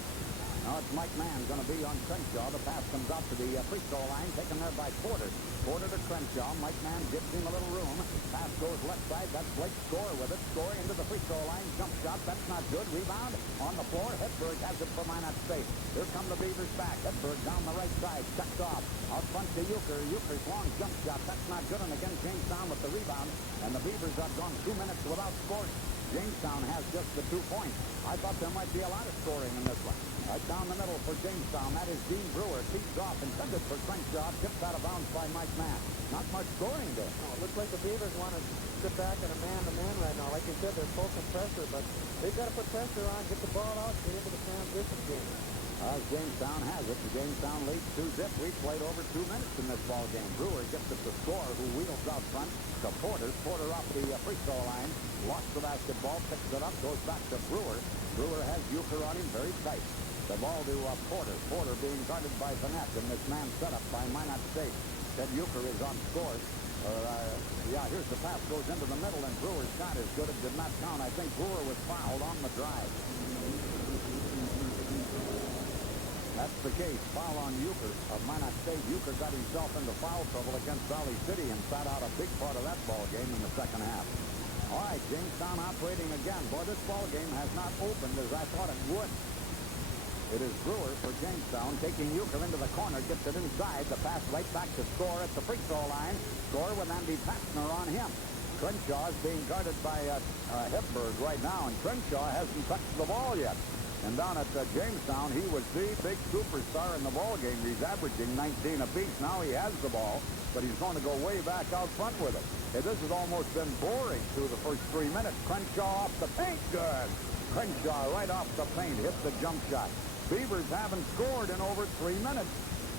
Now it's Mike Mann going to be on Crenshaw. The pass comes out to the free throw line, taken there by Porter. Porter to Crenshaw. Mike Mann gives him a little room. Pass goes left side. That's Blake Score with it. Score into the free throw line. Jump shot. That's not good. Rebound on the floor. Hedberg has it for Minot State. Here come the Beavers back. Hedberg down the right side. Cuts off. Out front to Euchre. Euchre's long jump shot. That's not good. And again, Jamestown with the rebound. And the Beavers have gone 2 minutes without scoring. Jamestown has just the 2 points. I thought there might be a lot of scoring in this one. Right down the middle for Jamestown. That is Dean Brewer. Tees off, intended for Crenshaw. Tipped out of bounds by Mike Mann. Not much scoring there. No, it looks like the Beavers want to sit back in a man-to-man right now. Like you said, they're poking pressure, but they've got to put pressure on, get the ball out, get into the transition game. Jamestown has it. Jamestown leads 2-0. We played over 2 minutes in this ball game. Brewer gets it to Score, who wheels out front to Porter. Porter off the free throw line. Lost the basketball, picks it up, goes back to Brewer. Brewer has Euchre on him very tight. The ball to Porter. Porter being guarded by Vanette in this man setup by Minot State. Ted Euchre is on Score. Here's the pass, goes into the middle, and Brewer's shot is good. It did not count. I think Brewer was fouled on the drive. That's the case. Foul on Euchre of Minot State. Euchre got himself into foul trouble against Valley City and sat out a big part of that ball game in the second half. All right, Jamestown operating again. Boy, this ball game has not opened as I thought it would. It is Brewer for Jamestown, taking Euchre into the corner, gets it inside. The pass right back to Score at the free throw line. Score with Andy Pastner on him. Crenshaw is being guarded by Hedberg right now, and Crenshaw hasn't touched the ball yet. And down at Jamestown, he was the big superstar in the ball game. He's averaging 19 apiece. Now he has the ball, but he's going to go way back out front with it. Hey, this has almost been boring through the first 3 minutes. Crenshaw off the paint, good. Crenshaw right off the paint, hit the jump shot. Beavers haven't scored in over 3 minutes.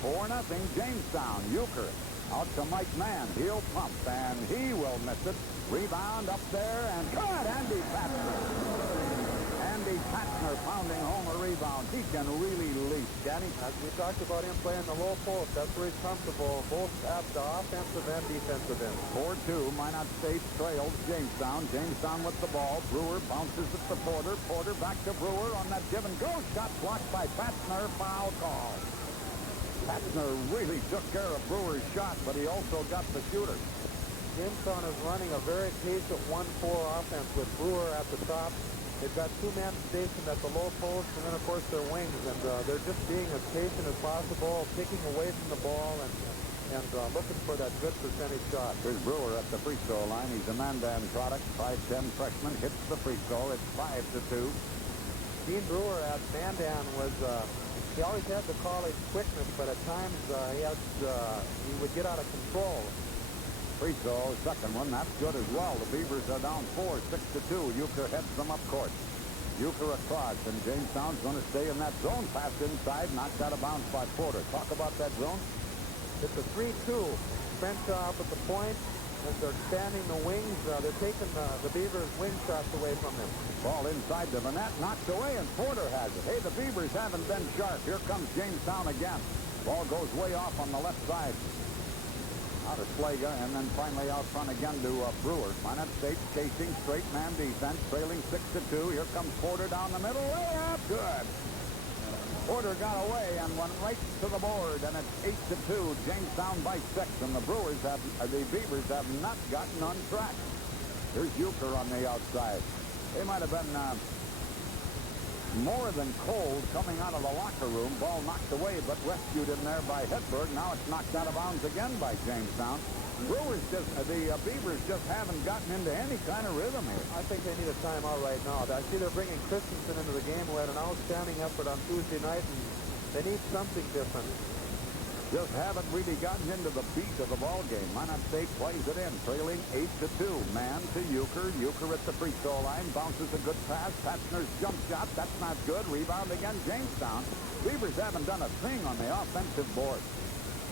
4-0 Jamestown. Euchre out to Mike Mann. He'll pump, and he will miss it. Rebound up there, and good. Andy Pastner. Andy Pastner pounding home a rebound. He can really leap, can he? As we talked about him playing the low post, that's where he's comfortable, both at the offensive and defensive end. 4-2. Minot State trails Jamestown. Jamestown with the ball. Brewer bounces it to Porter. Porter back to Brewer on that give and go. Shot blocked by Pastner. Foul call. Pastner really took care of Brewer's shot, but he also got the shooter. Jamestown is running a very patient 1-4 offense with Brewer at the top. They've got 2 men stationed at the low post, and then, of course, their wings. And they're just being as patient as possible, picking away from the ball and looking for that good percentage shot. Here's Brewer at the free throw line. He's a Mandan product, 5'10" freshman. Hits the free throw. It's 5-2. Dean Brewer at Mandan was, he always had the college quickness, but at times he would get out of control. Free throw, second one, that's good as well. The Beavers are down 4, 6-2. Euchre heads them up court. Euchre across, and Jamestown's going to stay in that zone. Pass inside, knocked out of bounds by Porter. Talk about that zone. It's a 3-2. Crenshaw up at the point. As they're expanding the wings, they're taking the Beavers' wing shots away from them. Ball inside the Vanette, knocked away, and Porter has it. Hey, the Beavers haven't been sharp. Here comes Jamestown again. Ball goes way off on the left side. Out of Slaga, and then finally out front again to Brewer. Minot State chasing straight man defense, trailing 6-2. Here comes Porter down the middle. Way up, good. Porter got away and went right to the board, and it's 8-2. Jamestown by 6, and the Beavers have not gotten on track. Here's Euchre on the outside. They might have been more than cold coming out of the locker room. Ball knocked away, but rescued in there by Hedberg. Now it's knocked out of bounds again by Jamestown. The Beavers just haven't gotten into any kind of rhythm here. I think they need a timeout right now. I see they're bringing Christensen into the game, who had an outstanding effort on Tuesday night, and They need something different. Just haven't really gotten into the beat of the ball game. Minot State plays it in, trailing 8-2. Man to Euchre. Euchre at the free throw line. Bounces a good pass. Pachner's jump shot. That's not good. Rebound again, Jamestown. Beavers haven't done a thing on the offensive board.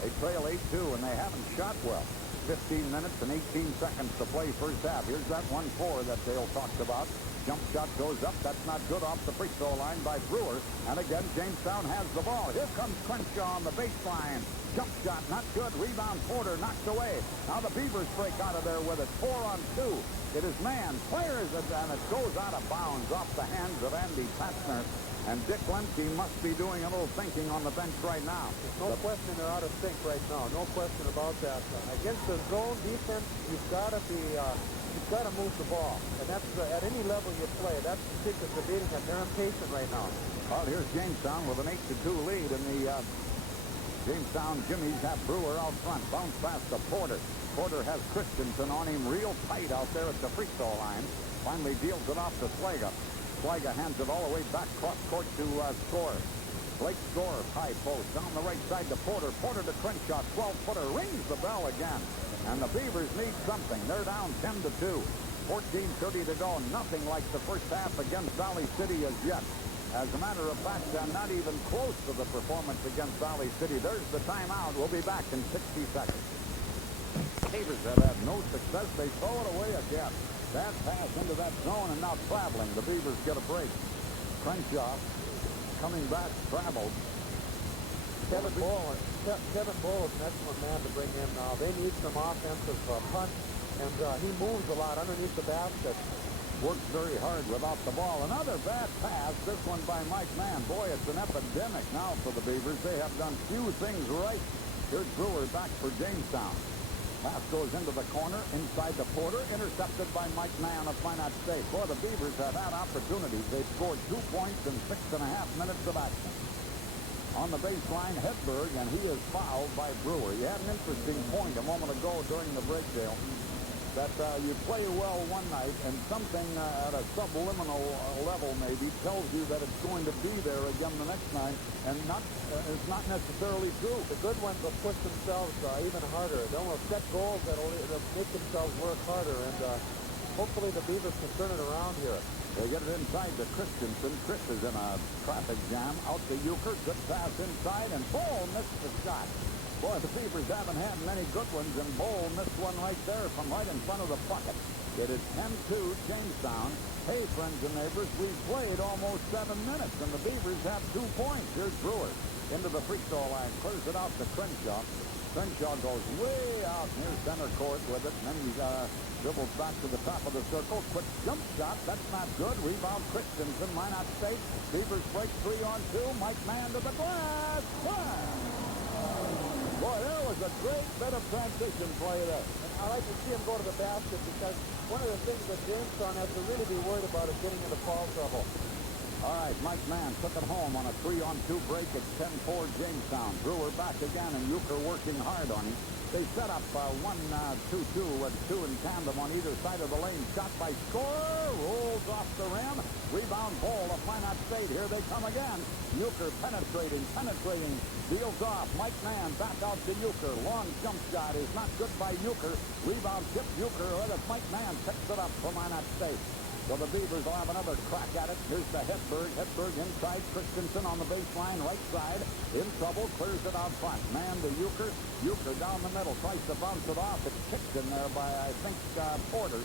They trail 8-2, and they haven't shot well. 15 minutes and 18 seconds to play first half. Here's that 1-4 that Dale talked about. Jump shot goes up. That's not good off the free throw line by Brewer. And again, Jamestown has the ball. Here comes Crenshaw on the baseline. Jump shot, not good. Rebound, Porter knocked away. Now the Beavers break out of there with it. 4-on-2. It is man. Fires it, and it goes out of bounds off the hands of Andy Pachner. And Dick Lemke must be doing a little thinking on the bench right now. There's no question they're out of sync right now. No question about that. Against the zone defense, you've got to be... You've got to move the ball, and that's at any level you play. That's the secret to beating them. They're impatient right now. Well, here's Jamestown with an 8-2 lead, and the Jamestown Jimmies have Brewer out front. Bounce pass to Porter. Porter has Christensen on him real tight out there at the free throw line. Finally deals it off to Slaga. Slaga hands it all the way back cross court to Score. Blake Score, high post, down the right side to Porter. Porter to Crenshaw, 12-footer, rings the bell again. And the Beavers need something. They're down 10-2. 14:30 to go. Nothing like the first half against Valley City as yet. As a matter of fact, not even close to the performance against Valley City. There's the timeout. We'll be back in 60 seconds. Beavers have had no success. They throw it away again. Bad pass into that zone, and now traveling. The Beavers get a break. Crenshaw coming back, traveled. Kevin Bull is an excellent man to bring in now. They need some offensive punch, and he moves a lot underneath the basket. Works very hard without the ball. Another bad pass, this one by Mike Mann. Boy, it's an epidemic now for the Beavers. They have done few things right. Here's Brewer back for Jamestown. Pass goes into the corner, inside the Porter, intercepted by Mike Mann of Minot State. Boy, the Beavers have had opportunities. They've scored 2 points in 6.5 minutes of action. On the baseline, Hedberg, and he is fouled by Brewer. You had an interesting point a moment ago during the break, Dale, that you play well one night, and something at a subliminal level maybe tells you that it's going to be there again the next night, and it's not necessarily true. The good ones will push themselves even harder. They'll set goals that'll make themselves work harder, and hopefully the Beavers can turn it around here. They get it inside to Christensen. Chris is in a traffic jam. Out to Euchre. Good pass inside, and Bull missed the shot. Boy, the Beavers haven't had many good ones, and Bull missed one right there from right in front of the bucket. It is 10-2 Jamestown. Hey, friends and neighbors, we've played almost 7 minutes, and the Beavers have 2 points. Here's Brewer into the free throw line. Clears it out to Crenshaw. Crenshaw goes way out near center court with it, and then he dribbles back to the top of the circle. Quick jump shot. That's not good. Rebound Christensen. Minot State. Beavers break 3-on-2. Mike Mann to the glass. Boy, there was a great bit of transition play there. And I like to see him go to the basket, because one of the things that Jamestown has to really be worried about is getting into foul trouble. All right, Mike Mann took it home on a 3-on-2 break. It's 10-4 Jamestown. Brewer back again, and Euchre working hard on him. They set up 1-2-2 with 2 in tandem on either side of the lane. Shot by Scorer, rolls off the rim. Rebound Ball of Minot State. Here they come again. Euchre penetrating, deals off. Mike Mann back out to Euchre. Long jump shot is not good by Euchre. Rebound tip Euchre. Mike Mann picks it up for Minot State. So the Beavers will have another crack at it. Here's the Hedberg. Hedberg inside. Christensen on the baseline, right side. In trouble. Clears it out front. Man to Euchre. Euchre down the middle. Tries to bounce it off. It's kicked in there by, I think, Porter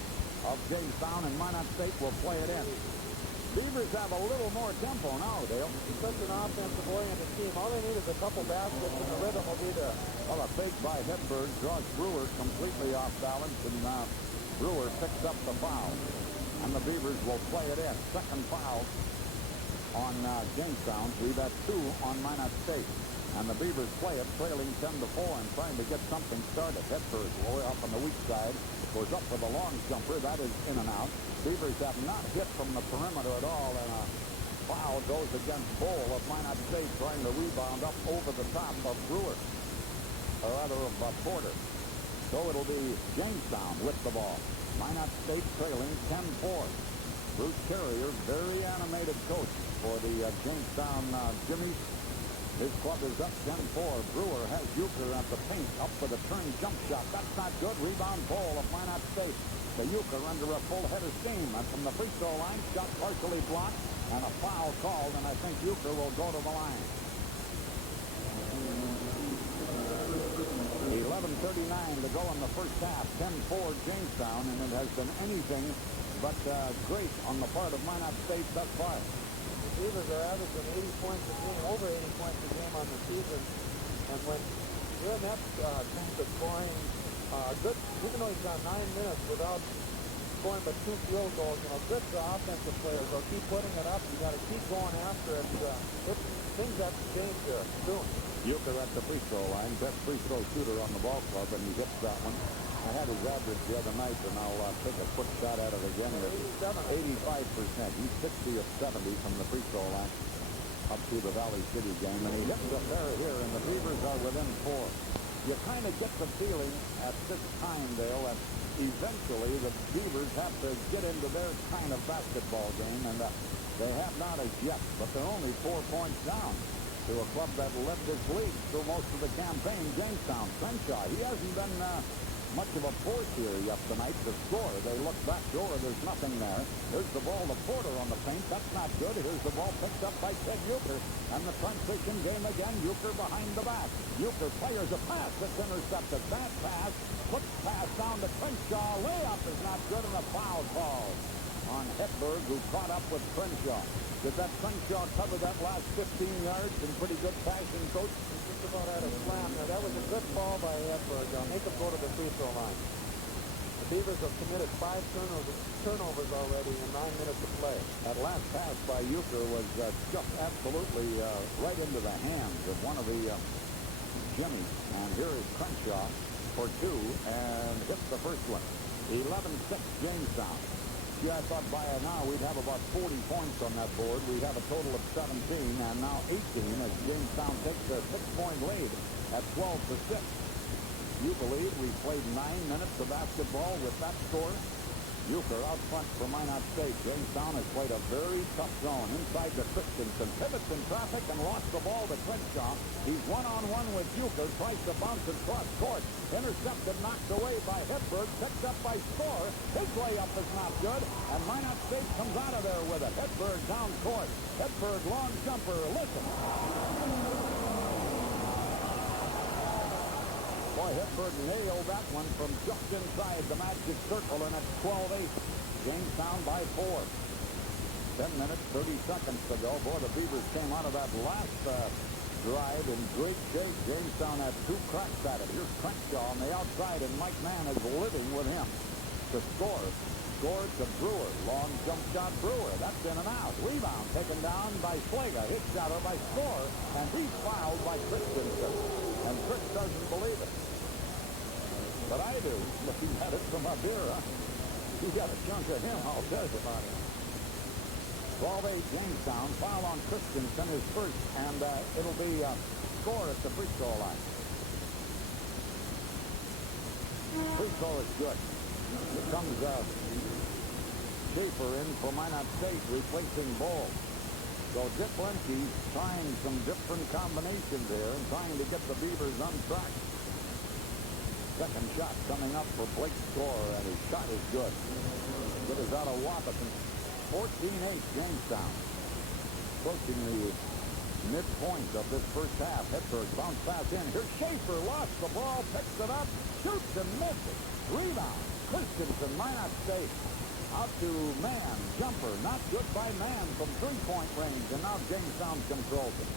of Jamestown, and Minot State will play it in. Beavers have a little more tempo now, Dale. It's such an offensive-oriented team. All they need is a couple baskets, and the rhythm will be there. Well, a fake by Hedberg draws Brewer completely off balance, and Brewer picks up the foul. And the Beavers will play it in. Second foul on Jamestown. We've had 2 on Minot State. And the Beavers play it, trailing 10-4 and trying to get something started. Hedberg way up on the weak side. Goes up for the long jumper. That is in and out. Beavers have not hit from the perimeter at all. And a foul goes against Bull of Minot State, trying to rebound up over the top of Brewer. Or rather of Porter. So it'll be Jamestown with the ball. Minot State trailing 10-4. Bruce Carrier, very animated coach for the Jamestown Jimmies. His club is up 10-4. Brewer has Euchre at the paint, up for the turn jump shot. That's not good. Rebound ball of Minot State. The Euchre under a full head of steam. And from the free throw line, shot partially blocked, and a foul called, and I think Euchre will go to the line. 11:39 to go in the first half. 10-4 Jamestown, and it has been anything but great on the part of Minot State thus far. The Beavers are averaging 80 points a game, over 80 points a game on the season. And when you're in that tank of scoring, good, even though he's got 9 minutes without scoring but 2 field goals, good offensive players. They'll keep putting it up. You got to keep going after it. Things have to change here soon. Euchre at the free throw line, best free throw shooter on the ball club, and he hits that one. I had his average the other night, and I'll take a quick shot at it again. 85%. He's 60 of 70 from the free throw line up to the Valley City game, and he hits a pair here, and the Beavers are within 4. You kind of get the feeling at this time, Dale, that eventually the Beavers have to get into their kind of basketball game, and they have not as yet, but they're only 4 points down to a club that led this league through most of the campaign, Jamestown. Crenshaw, he hasn't been much of a force here yet tonight to score. They look back door, there's nothing there. Here's the ball to Porter on the paint. That's not good. Here's the ball picked up by Ted Euchre. And the transition game again, Euchre behind the back. Euchre fires a pass that's intercepted. Bad pass, quick pass down to Crenshaw. Layup is not good, and a foul call on Hedberg, who caught up with Crenshaw. Did that Crenshaw cover that last 15 yards in pretty good fashion, Coach? Just about had a slam there. That was a good ball by Hedberg. Make him go to the free throw line. The Beavers have committed 5 turnovers already in 9 minutes of play. That last pass by Euchre was just absolutely right into the hands of one of the Jimmies. And here is Crenshaw for 2 and hits the first one. 11-6 Jamestown. Yeah, I thought by now we'd have about 40 points on that board. We'd have a total of 17, and now 18 as Jamestown takes a 6-point lead at 12-6. You believe we played 9 minutes of basketball with that score? Euchre out front for Minot State. Jamestown has played a very tough zone inside the Christensen. Pivots in traffic and lost the ball to Crenshaw. He's one-on-one with Euchre. Tries to bounce it cross court. Intercepted, knocked away by Hedberg. Picked up by Score. His layup is not good. And Minot State comes out of there with it. Hedberg down court. Hedberg long jumper. Listen. Boy, Hedberg nailed that one from just inside the magic circle, and it's 12-8. Jamestown by 4. 10 minutes, 30 seconds to go. Boy, the Beavers came out of that last drive in great shape. Jamestown had 2 cracks at it. Here's Crenshaw on the outside, and Mike Mann is living with him. To Score. Score to Brewer. Long jump shot, Brewer. That's in and out. Rebound taken down by Slager. Hit shatter by Score, and he's fouled by Christensen. And Chris doesn't believe it. But I do, looking at it from up here. He got a chunk of him, I'll tell you about it. 12-8 Jamestown. Foul on Christensen is first, and it'll be Score at the free throw line. Free throw is good. Here comes Schaefer in for Minot State, replacing Bull. So Dick Lemke's trying some different combinations here and trying to get the Beavers on track. Second shot coming up for Blake Score, and his shot is good. Good as out of Wabaton. 14-8 Jamestown. Approaching the midpoint of this first half. Hedberg bounce pass in. Here's Schaefer, lost the ball, picks it up, shoots and misses. Rebound. Christensen, Minot State. Out to Mann, jumper, not good by Mann from 3-point range, and now Jamestown controls it.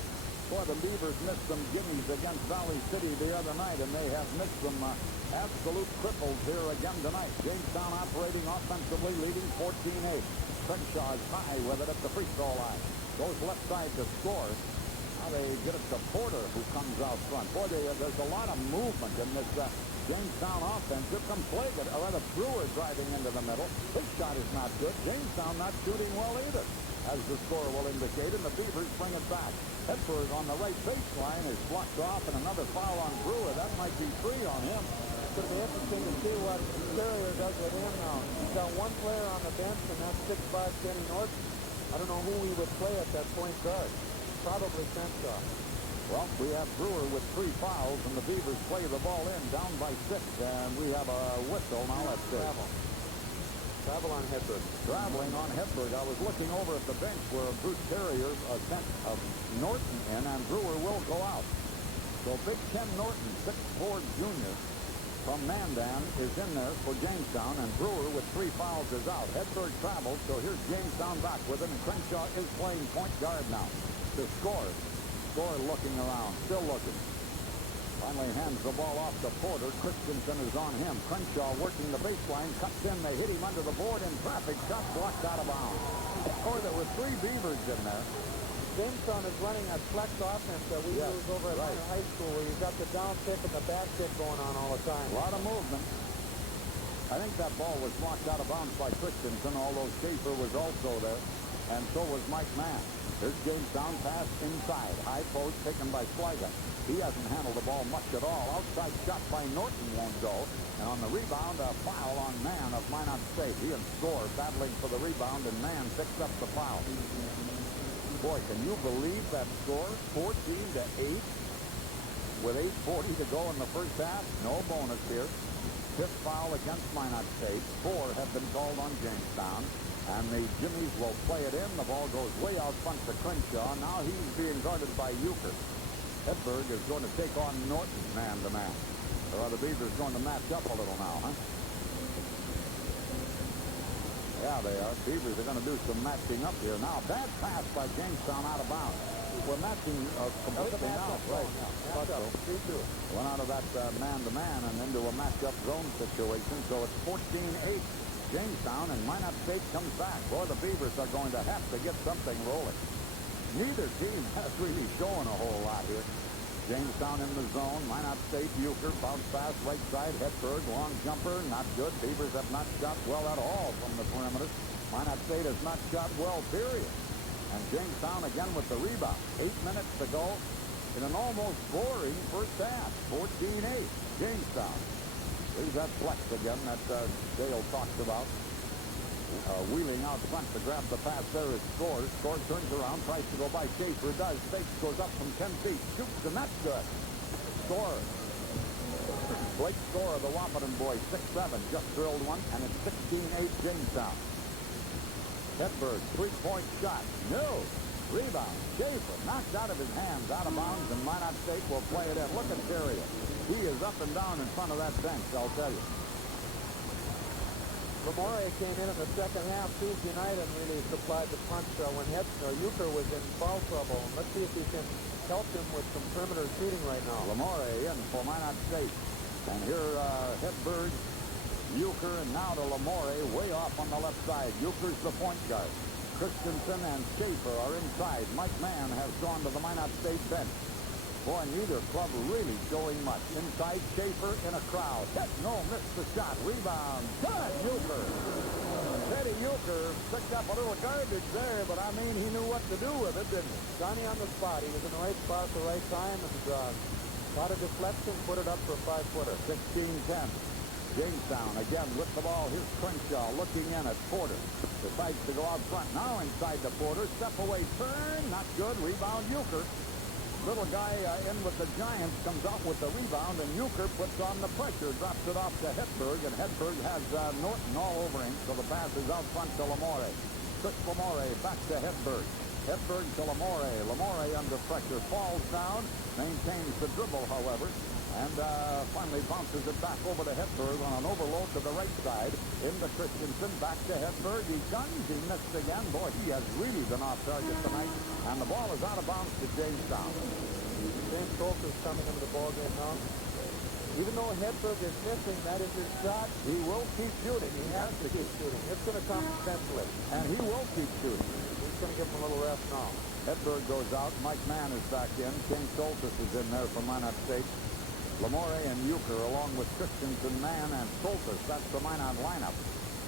Boy, the Beavers missed some gimmies against Valley City the other night, and they have missed some absolute cripples here again tonight. Jamestown operating offensively, leading 14-8. Crenshaw is high with it at the free throw line. Goes left side to Score. Now they get it to Porter, who comes out front. Boy, there's a lot of movement in this Jamestown offense. Here comes Slager, or rather Brewer driving into the middle. His shot is not good. Jamestown not shooting well either, as the score will indicate, and the Beavers bring it back. Hedberg on the right baseline is blocked off, and another foul on Brewer. That might be 3 on him. It's going to be interesting to see what Carrier does with him now. He's got one player on the bench, and that's 6'5" Kenny Norton. I don't know who he would play at that point guard. Probably Crenshaw. Well, we have Brewer with 3 fouls, and the Beavers play the ball in, down by 6, and we have a whistle. Now let's see. Travel on Hedberg. Traveling on Hedberg. I was looking over at the bench where Bruce Terrier sent Norton in, and Brewer will go out. So Big Ken Norton, 6'4" junior from Mandan, is in there for Jamestown, and Brewer with 3 fouls is out. Hedberg travels, so here's Jamestown back with him, and Crenshaw is playing point guard now to score. Score looking around, still looking. Finally hands the ball off to Porter. Christensen is on him. Crenshaw working the baseline, cuts in. They hit him under the board in traffic. Shot blocked out of bounds. Oh, there were 3 Beavers in there. Jamestown is running a flex offense that we use over at Minor High School, where you've got the down pick and the back pick going on all the time. A lot of movement. I think that ball was blocked out of bounds by Christensen, although Schaefer was also there, and so was Mike Mann. Here's Jamestown pass inside. High post taken by Schleiger. He hasn't handled the ball much at all. Outside shot by Norton won't go. And on the rebound, a foul on Mann of Minot State. He and Score battling for the rebound, and Mann picks up the foul. Boy, can you believe that score? 14-8 with 8:40 to go in the first half. No bonus here. 5th foul against Minot State. 4 have been called on Jamestown. And the Jimmies will play it in. The ball goes way out front to Crenshaw. Now he's being guarded by Euchre. Hedberg is going to take on Norton man-to-man. So the Beavers going to match up a little now, huh? Yeah, they are. Beavers are going to do some matching up here. Now, bad pass by Jamestown out of bounds. We're matching completely now. Right. Went out of that man-to-man and into a match-up zone situation. So it's 14-8. Jamestown, and Minot State comes back. Boy, the Beavers are going to have to get something rolling. Neither team has really shown a whole lot here. Jamestown in the zone. Minot State, Euchre, bounce pass, right side. Hedberg, long jumper, not good. Beavers have not shot well at all from the perimeter. Minot State has not shot well, period. And Jamestown again with the rebound. 8 minutes to go in an almost boring first half. 14-8. Jamestown. There's that flex again that Dale talked about. Wheeling out front to grab the pass. There is Score. Score turns around, tries to go by Schaefer. Does. Fakes, goes up from 10 feet. Shoots, and that's good. Score. Blake Score of the Wahpeton boys, 6'7", just drilled one, and it's 16-8 Jamestown. Hedberg, 3-point shot. No. Rebound. Schaefer knocked out of his hands, out of bounds, and Minot State will play it in. Look at Terrier. He is up and down in front of that bench, I'll tell you. Lamore came in the second half Tuesday night and really supplied the punch when Euchre was in foul trouble. Let's see if he can help him with some perimeter shooting right now. Lamore in for Minot State. And here Hedberg, Euchre, and now to Lamore way off on the left side. Euchre's the point guard. Christensen and Schaefer are inside. Mike Mann has gone to the Minot State bench. Boy, neither club really showing much. Inside, Schaefer in a crowd. No, missed the shot. Rebound. Good, Euchre. Teddy Euchre picked up a little garbage there, but I mean, he knew what to do with it, didn't he? Johnny on the spot. He was in the right spot at the right time, and got a deflection, put it up for a 5-footer. 16-10. Jamestown again with the ball. Here's Crenshaw looking in at Porter. Decides to go out front. Now inside the Porter. Step away turn. Not good. Rebound, Euchre. Little guy in with the Giants comes out with the rebound, and Euchre puts on the pressure, drops it off to Hedberg, and Hedberg has Norton all over him, so the pass is out front to Lamore. Chris Lamore back to Hedberg. Hedberg to Lamore. Lamore under pressure, falls down, maintains the dribble, however, and finally bounces it back over to Hedberg on an overload to the right side. Into Christensen, back to Hedberg. He guns, he missed again. Boy, he has really been off target tonight. And the ball is out of bounds to Jamestown. James Colter is coming into the ball game now. Even though Hedberg is missing, that is his shot. He will keep shooting. He has to keep shooting. It's going to come eventually. And he will keep shooting. He's going to give him a little rest now. Hedberg goes out. Mike Mann is back in. King Soltis is in there for Minot State. Lamore and Euchre along with Christensen, Mann, and Soltis. That's the Minot lineup.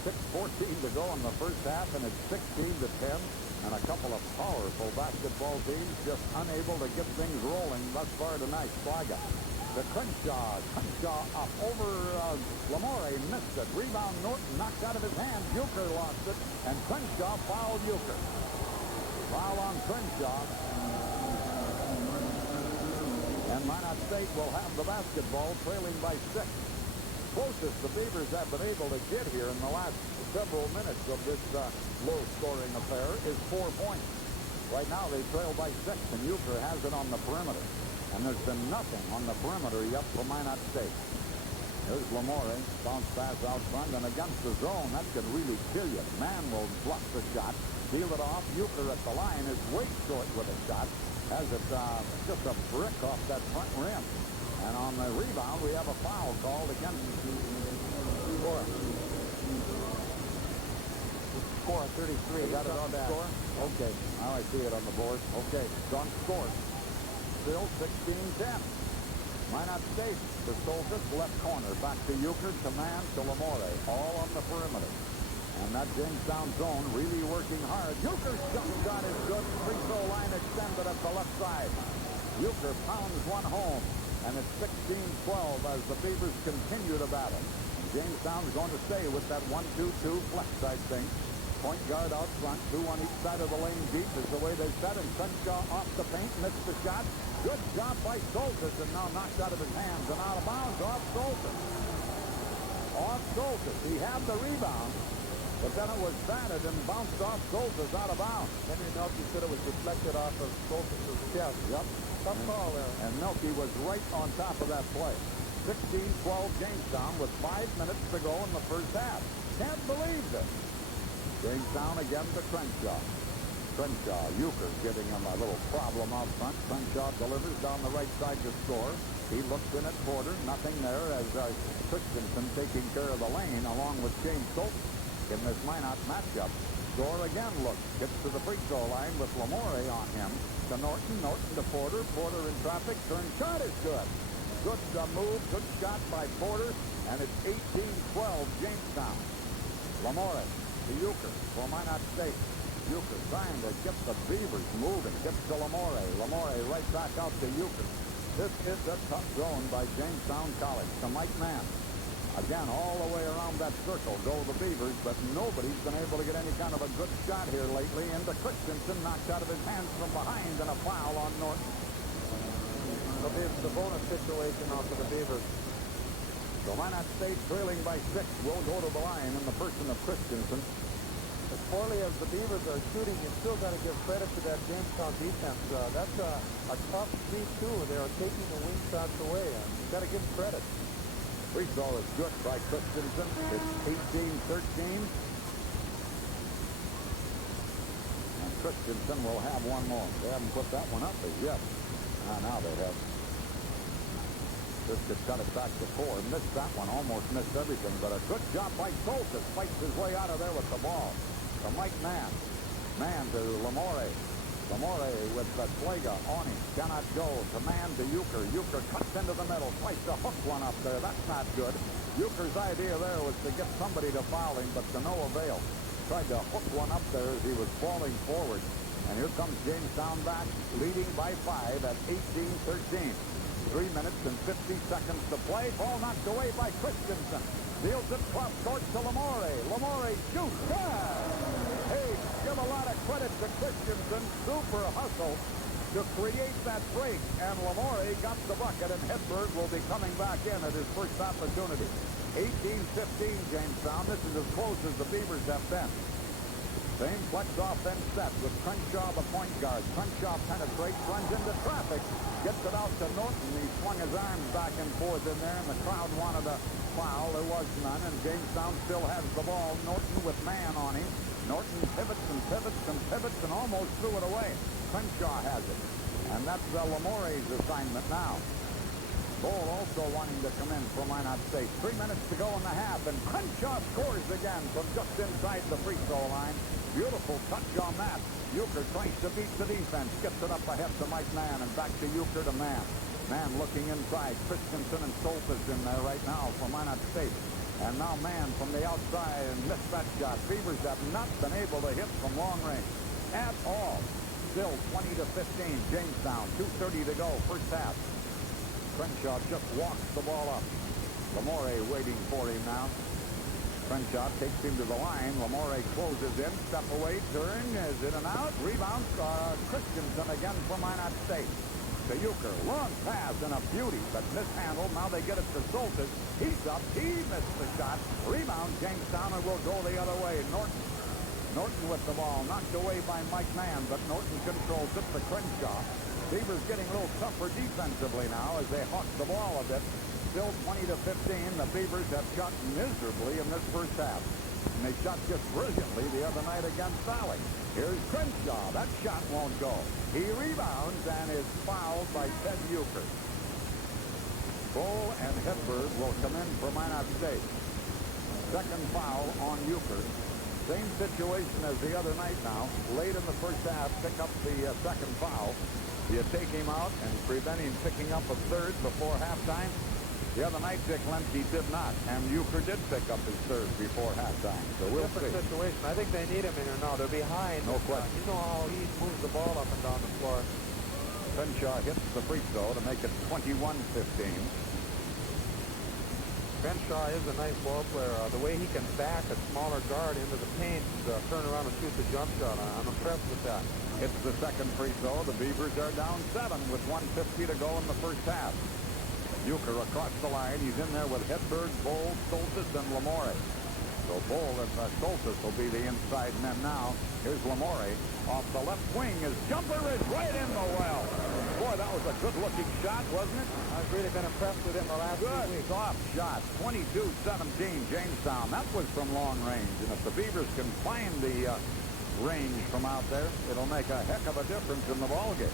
6:14 to go in the first half, and it's 16-10. And a couple of powerful basketball teams just unable to get things rolling thus far tonight. Slaga. The Crenshaw up over Lamore, missed it. Rebound Norton knocked out of his hands. Euchre lost it, and Crenshaw fouled Euchre. Foul on Crenshaw. And Minot State will have the basketball, trailing by 6. Closest the Beavers have been able to get here in the last several minutes of this low-scoring affair is 4 points. Right now they trail by 6, and Euchre has it on the perimeter. And there's been nothing on the perimeter yet for Minot State. Here's Lamore, bounce pass out front, and against the zone, that could really kill you. Man will bluff the shot, steal it off. Euchre at the line is way short with a shot. Has it just a brick off that front rim. And on the rebound, we have a foul called against Score. Score 33. Got it on the score? Okay. Now I see it on the board. Okay. It's on score. Still 16-10. Minot State to Soltis, left corner. Back to Euchre, to Man, to Lamore. All on the perimeter. And that Jamestown zone really working hard. Euchre's jump shot is good. Free throw line extended at the left side. Euchre pounds one home. And it's 16-12 as the Beavers continue to battle. And Jamestown's going to stay with that 1-2-2 flex side thing. Point guard out front, 2 on each side of the lane deep is the way they set. And Crenshaw off the paint, missed the shot. Good job by Soltis, and now knocked out of his hands and out of bounds off Soltis. Off Soltis. He had the rebound, but then it was batted and bounced off Soltis out of bounds. Henry Melky said it was deflected off of Soltis' chest. Yep. Tough call there. And Melky was right on top of that play. 16-12 Jamestown with 5 minutes to go in the first half. Can't believe this. Jamestown again to Crenshaw. Crenshaw, Euchre giving him a little problem out front. Crenshaw delivers down the right side to score. He looks in at Porter. Nothing there as Christensen taking care of the lane along with James Soltis in this Minot matchup. Score again looks. Gets to the free throw line with Lamore on him. To Norton. Norton to Porter. Porter in traffic. Turn shot is good. Good move. Good shot by Porter. And it's 18-12 Jamestown. Lamore to Euchre for Minot State. Euchre trying to get the Beavers moving. Gets to Lamore. Lamore right back out to Euchre. This is a tough zone by Jamestown College. To Mike Mann. Again, all the way around that circle go the Beavers, but nobody's been able to get any kind of a good shot here lately. Into Christensen, knocked out of his hands from behind, and a foul on Norton. The bonus situation now for the Beavers. So Minot State trailing by 6 will go to the line in the person of Christensen. As poorly as the Beavers are shooting, you still got to give credit to that Jamestown defense. That's a tough lead, too. They are taking the wing shots away. You got to give them credit. Free throw is good by Christensen. It's 18-13. And Christensen will have one more. They haven't put that one up as yet. Now they have. Just to cut it back to 4. Missed that one. Almost missed everything. But a good job by Soltis. Fights his way out of there with the ball. To Mike Mann. Mann to Lamore. Lamore with the Slaga on him. Cannot go. To Man to Euchre. Euchre cuts into the middle. Tries to hook one up there. That's not good. Euchre's idea there was to get somebody to foul him, but to no avail. Tried to hook one up there as he was falling forward. And here comes Jamestown back, leading by 5 at 18-13. 3 minutes and 50 seconds to play. Ball knocked away by Christensen. Deals it cross court to Lamore. Lamore shoots. Hey, give a lot of credit to Christensen. Super hustle to create that break. And Lamore got the bucket, and Hedberg will be coming back in at his first opportunity. 18-15 Jamestown. This is as close as the Beavers have been. Same flex offense set with Crenshaw, the point guard. Crenshaw penetrates, runs into traffic, gets it out to Norton. He swung his arms back and forth in there, and the crowd wanted a foul. There was none, and Jamestown still has the ball. Norton with Man on him. Norton pivots and pivots and pivots and almost threw it away. Crenshaw has it, and that's Lamore's assignment now. Ball also wanting to come in for Minot State. 3 minutes to go in the half, and Crenshaw scores again from just inside the free throw line. Beautiful touch on that. Euchre tries to beat the defense. Gets it up ahead to Mike Mann, and back to Euchre to Mann. Mann looking inside. Christensen and Soltis in there right now for Minot State. And now Mann from the outside and missed that shot. Beavers have not been able to hit from long range at all. Still 20-15 Jamestown. 2:30 to go, first half. Crenshaw just walks the ball up. Lamore waiting for him now. Crenshaw takes him to the line. Lamore closes in. Step away. Turn. Is in and out. Rebound. Christensen again for Minot State. to Euchre. Long pass and a beauty, but mishandled. Now they get it to Soltis. He's up. He missed the shot. Rebound, Jamestown, and will go the other way. Norton with the ball, knocked away by Mike Mann, but Norton controls it to Crenshaw. Beavers getting a little tougher defensively now as they hawk the ball a bit. Still 20-15. The Beavers have shot miserably in this first half. And they shot just brilliantly the other night against Valley. Here's Crenshaw. That shot won't go. He rebounds and is fouled by Ted Euchre. Bull and Hedberg will come in for Minot State. Second foul on Euchre. Same situation as the other night now. Late in the first half, pick up the second foul. Do you take him out and prevent him picking up a third before halftime? The other night, Dick Lemke did not, and Euchre did pick up his third before halftime. So we'll see. Different situation. I think they need him in here now. They're behind. No question. You know how he moves the ball up and down the floor. Crenshaw hits the free throw to make it 21-15. Crenshaw is a nice ball player. The way he can back a smaller guard into the paint, turn around and shoot the jump shot. I'm impressed with that. Hits the second free throw. The Beavers are down 7 with 1:50 to go in the first half. Euchre across the line. He's in there with Hedberg, Bull, Soltis, and Lamore. So Bull and Soltis will be the inside men now. Here's Lamore off the left wing. His jumper is right in the well. Boy, that was a good-looking shot, wasn't it? I've really been impressed with him the last 2 weeks. Soft shot. 22-17 Jamestown. That was from long range. And if the Beavers can find the range from out there, it'll make a heck of a difference in the ballgame.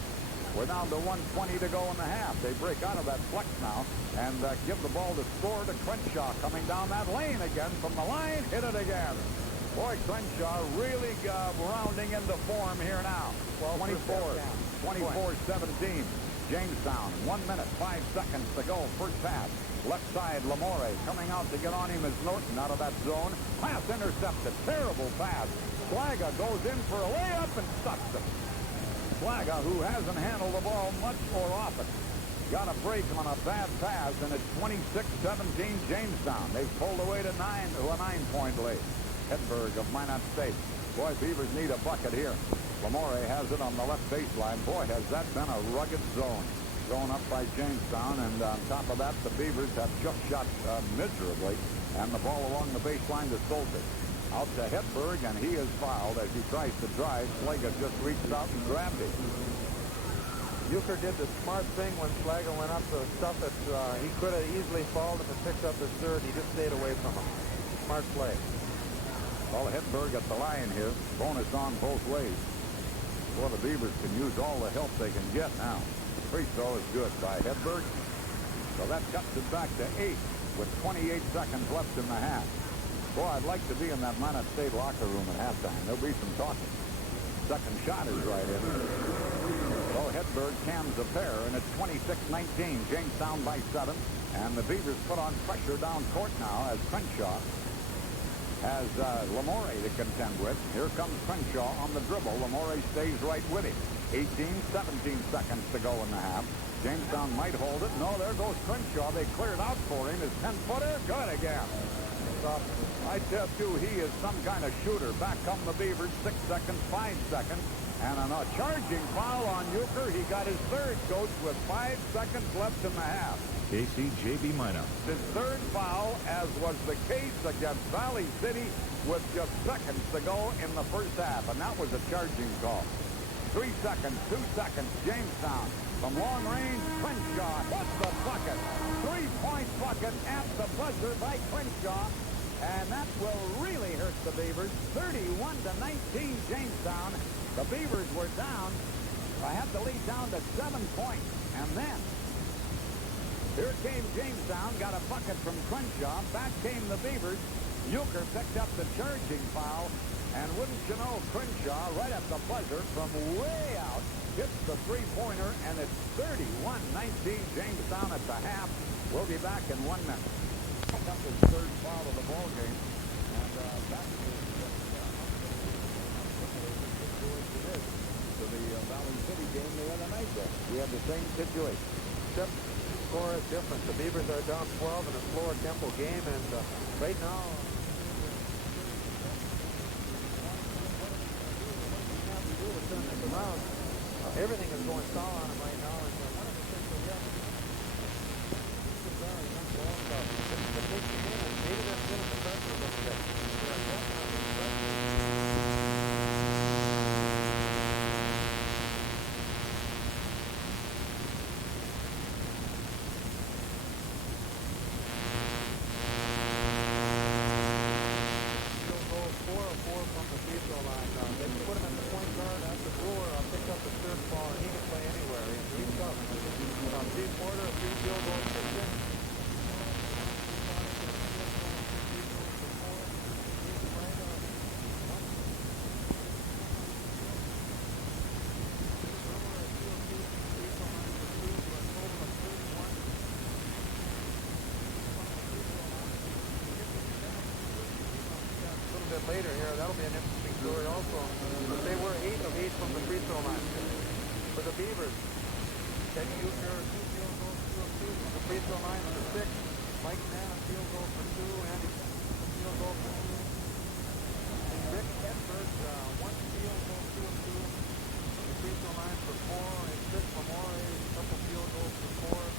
We're down to 1:20 to go in the half. They break out of that flex now and give the ball to score to Crenshaw coming down that lane again from the line. Hit it again. Boy, Crenshaw really rounding into form here now. 24-17. Jamestown, 1 minute, 5 seconds to go. First pass. Left side, Lamore coming out to get on him as Norton out of that zone. Pass intercepted. Terrible pass. Slaga goes in for a layup and stucks it. Slaga, who hasn't handled the ball much or often, got a break on a bad pass, and it's 26-17 Jamestown. They've pulled away to a 9-point lead. Hedberg of Minot State. Boy, Beavers need a bucket here. Lamore has it on the left baseline. Boy, has that been a rugged zone thrown up by Jamestown, and on top of that, the Beavers have just shot miserably, and the ball along the baseline to Soltis. Out to Hedberg, and he is fouled as he tries to drive. Slaga just reached out and grabbed him. Euchre did the smart thing when Slaga went up to stuff that he could have easily fouled him and picked up his third. He just stayed away from him. Smart play. Well, Hedberg at the line here. Bonus on both ways. Well, the Beavers can use all the help they can get now. Free throw is good by Hedberg. So that cuts it back to 8 with 28 seconds left in the half. Boy, I'd like to be in that Minot State locker room at halftime. There'll be some talking. Second shot is right in. So Hedberg cams a pair, and it's 26-19. Jamestown by 7. And the Beavers put on pressure down court now as Crenshaw has Lamore to contend with. Here comes Crenshaw on the dribble. Lamore stays right with him. 17 seconds to go in the half. Jamestown might hold it. No, there goes Crenshaw. They cleared out for him. His 10-footer. Good again. I tell you, he is some kind of shooter. Back come the Beavers. 6 seconds, 5 seconds. And on a charging foul on Euchre. He got his third, Coach, with 5 seconds left in the half. KCJB Minot. His third foul, as was the case against Valley City, with just seconds to go in the first half. And that was a charging call. 3 seconds, 2 seconds. Jamestown from long range. Crenshaw hits the bucket. 3-point bucket at the buzzer by Crenshaw. And that will really hurt the Beavers. 31-19 Jamestown. The Beavers were down. I had the lead down to 7 points. And then here came Jamestown, got a bucket from Crenshaw. Back came the Beavers. Euchre picked up the charging foul. And wouldn't you know, Crenshaw, right at the buzzer from way out, hits the three-pointer, and it's 31-19 Jamestown at the half. We'll be back in 1 minute. Picked up his third foul of the ball game, and that is to the Valley City game the other night. There, we had the same situation. Except score is different. The Beavers are down 12 in a slower tempo game, and right now. Everything is going foul on him right now. And bit later here. That'll be an interesting story also. But they were 8 of 8 from the free throw line. For the Beavers, Teddy Euchre, 2 field goals, 2 of 2 from the free throw line for 6. Mike Mann, a field goal for 2. Andy, a field goal for 2. And Rick Edwards, 1 field goal, 2 of 2 from the free throw line for 4. And Chris Lamore, a couple field goals for 4.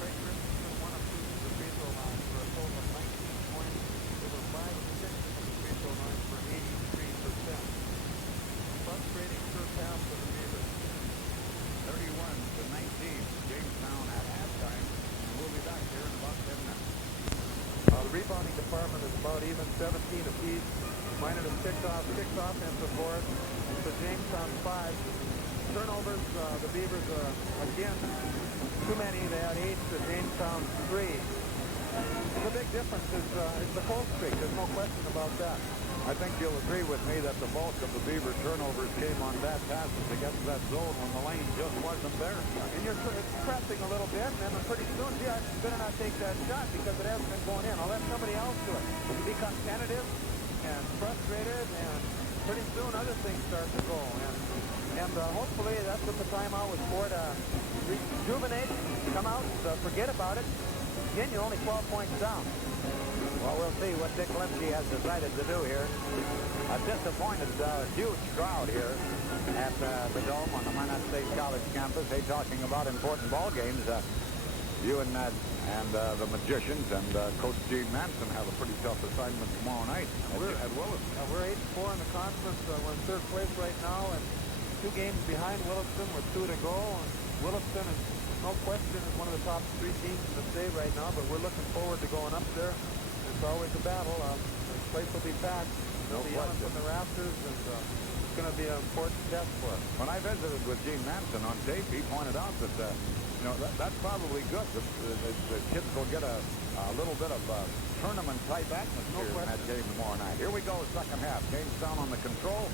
Craig Christensen, 1 of 2 from the free throw line for a total of 19 points. They were 5 of 6 from the free throw line for 83%. Frustrating first half for the Beavers. 31-19, Jamestown at halftime. And we'll be back here in about 10 minutes. The rebounding department is about even, 17 apiece. Minor to 6 offensive boards. For Jamestown, 5. Turnovers, the Beavers, again, too many. They had 8 to Jamestown, 3. The big difference is the cold streak. There's no question about that. I think you'll agree with me that the bulk of the Beaver turnovers came on bad passes against that zone when the lane just wasn't there. And you're pressing a little bit, and then pretty soon, gee, I better not take that shot because it hasn't been going in. I'll let somebody else do it. You become tentative and frustrated, and pretty soon other things start to go. And hopefully that's what the timeout was for, to rejuvenate, come out, forget about it. Again, you're only 12 points down. Well, we'll see what Dick Lemke has decided to do here. A disappointed, huge crowd here at the Dome on the Minot State College campus. They talking about important ball games. You and the Magicians and Coach Gene Manson have a pretty tough assignment tomorrow night at Williston. We're 8-4 in the conference. We're in 3rd place right now, and 2 games behind Williston with 2 to go. And Williston is, no question, is one of the top 3 teams in the state right now, but we're looking forward to going up there. It's always a battle. The place will be packed. There'll be yelling from the rafters, and it's going to be an important test for us. When I visited with Gene Manson on tape, he pointed out that that's probably good. The kids will get a little bit of tournament-type atmosphere in that game tomorrow night. Here we go, second half. Jamestown on the control,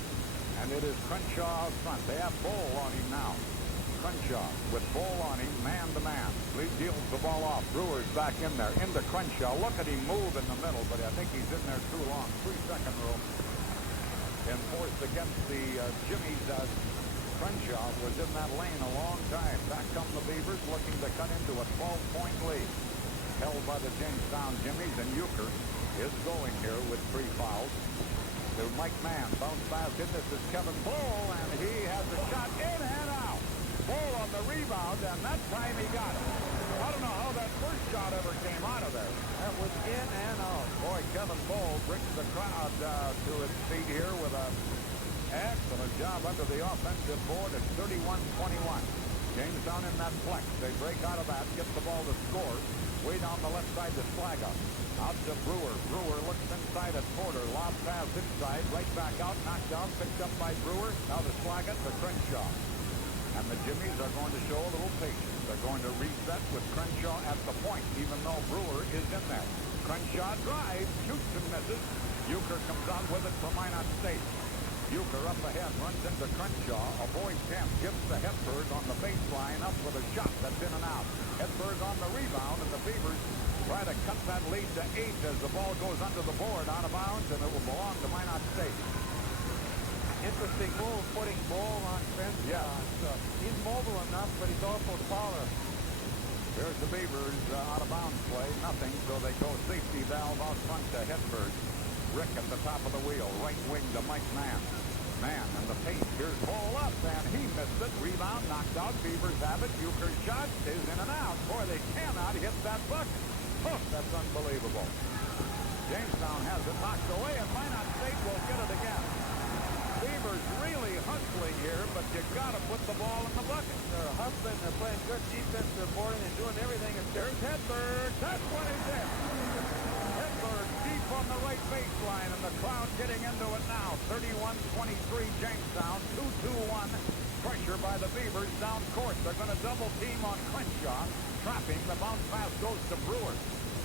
and it is Crenshaw out front. They have Bull on him now. Crenshaw with Bull on him, man-to-man. Lee deals the ball off. Brewer's back in there, into Crenshaw. Look at him move in the middle, but I think he's in there too long. 3-second rule. Enforced against the Jimmies. Crenshaw was in that lane a long time. Back come the Beavers, looking to cut into a 12-point lead. Held by the Jamestown Jimmies, and Euchre is going here with 3 fouls. To Mike Mann, bounce pass in. This is Kevin Bull, and he has a shot in and out. Bull on the rebound, and that time he got it. I don't know how that first shot ever came out of there. That was in and out. Boy, Kevin Bull brings the crowd to its feet here with a excellent job under the offensive board at 31-21. Jamestown in that flex. They break out of that, get the ball to score. Way down the left side to Slaga. Out to Brewer. Brewer looks inside at Porter. Lob pass inside. Right back out. Knocked down. Picked up by Brewer. Now to Slaga to Crenshaw. And the Jimmies are going to show a little patience. They're going to reset with Crenshaw at the point, even though Brewer is in there. Crenshaw drives, shoots and misses. Euchre comes out with it for Minot State. Euchre up ahead, runs into Crenshaw. Avoids him, gives to Hepburg on the baseline, up with a shot that's in and out. Hepburg on the rebound, and the Beavers try to cut that lead to 8 as the ball goes under the board, out of bounds, and it will belong to Minot State. Interesting move, putting Bull on Crenshaw. Yeah. He's mobile enough, but he's also taller. There's the Beavers out of bounds play, nothing, so they go safety valve out front to Hepburg. Rick at the top of the wheel, right wing to Mike Mann. Mann in the paint, here's Bull up, and he missed it. Rebound, knocked out, Beavers have it. Euchre's shot is in and out. Boy, they cannot hit that bucket. Oh, that's unbelievable. Jamestown has it knocked away, and Minot State will get it again. Beavers really hustling here, but you got to put the ball in the bucket. They're hustling, they're playing good defense, they're boarding and doing everything. There's Hepburg. That's what he's in. Hepburg deep on the right baseline, and the crowd getting into it now. 31-23 Jamestown, 2-2-1. Pressure by the Beavers down court. They're going to double team on Crenshaw. Trapping, the bounce pass goes to Brewer.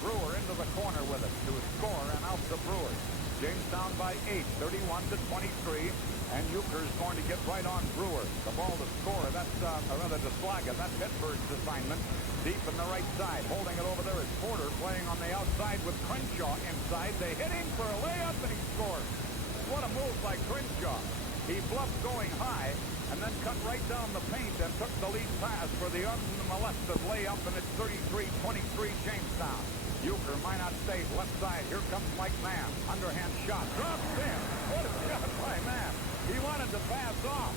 Brewer into the corner with it to score, and out to Brewer. Jamestown by 8, 31-23, and Euchre's going to get right on Brewer. The ball to score, that's, rather to Slaga. That's Hepburg's assignment. Deep in the right side. Holding it over there is Porter playing on the outside with Crenshaw inside. They hit him for a layup, and he scores. what a move by Crenshaw. He bluffed going high and then cut right down the paint and took the lead pass for the unmolested layup, and it's 33-23 Jamestown. Euchre, Minot State, left side. Here comes Mike Mann. Underhand shot. Drops in. What a shot by Mann. He wanted to pass off.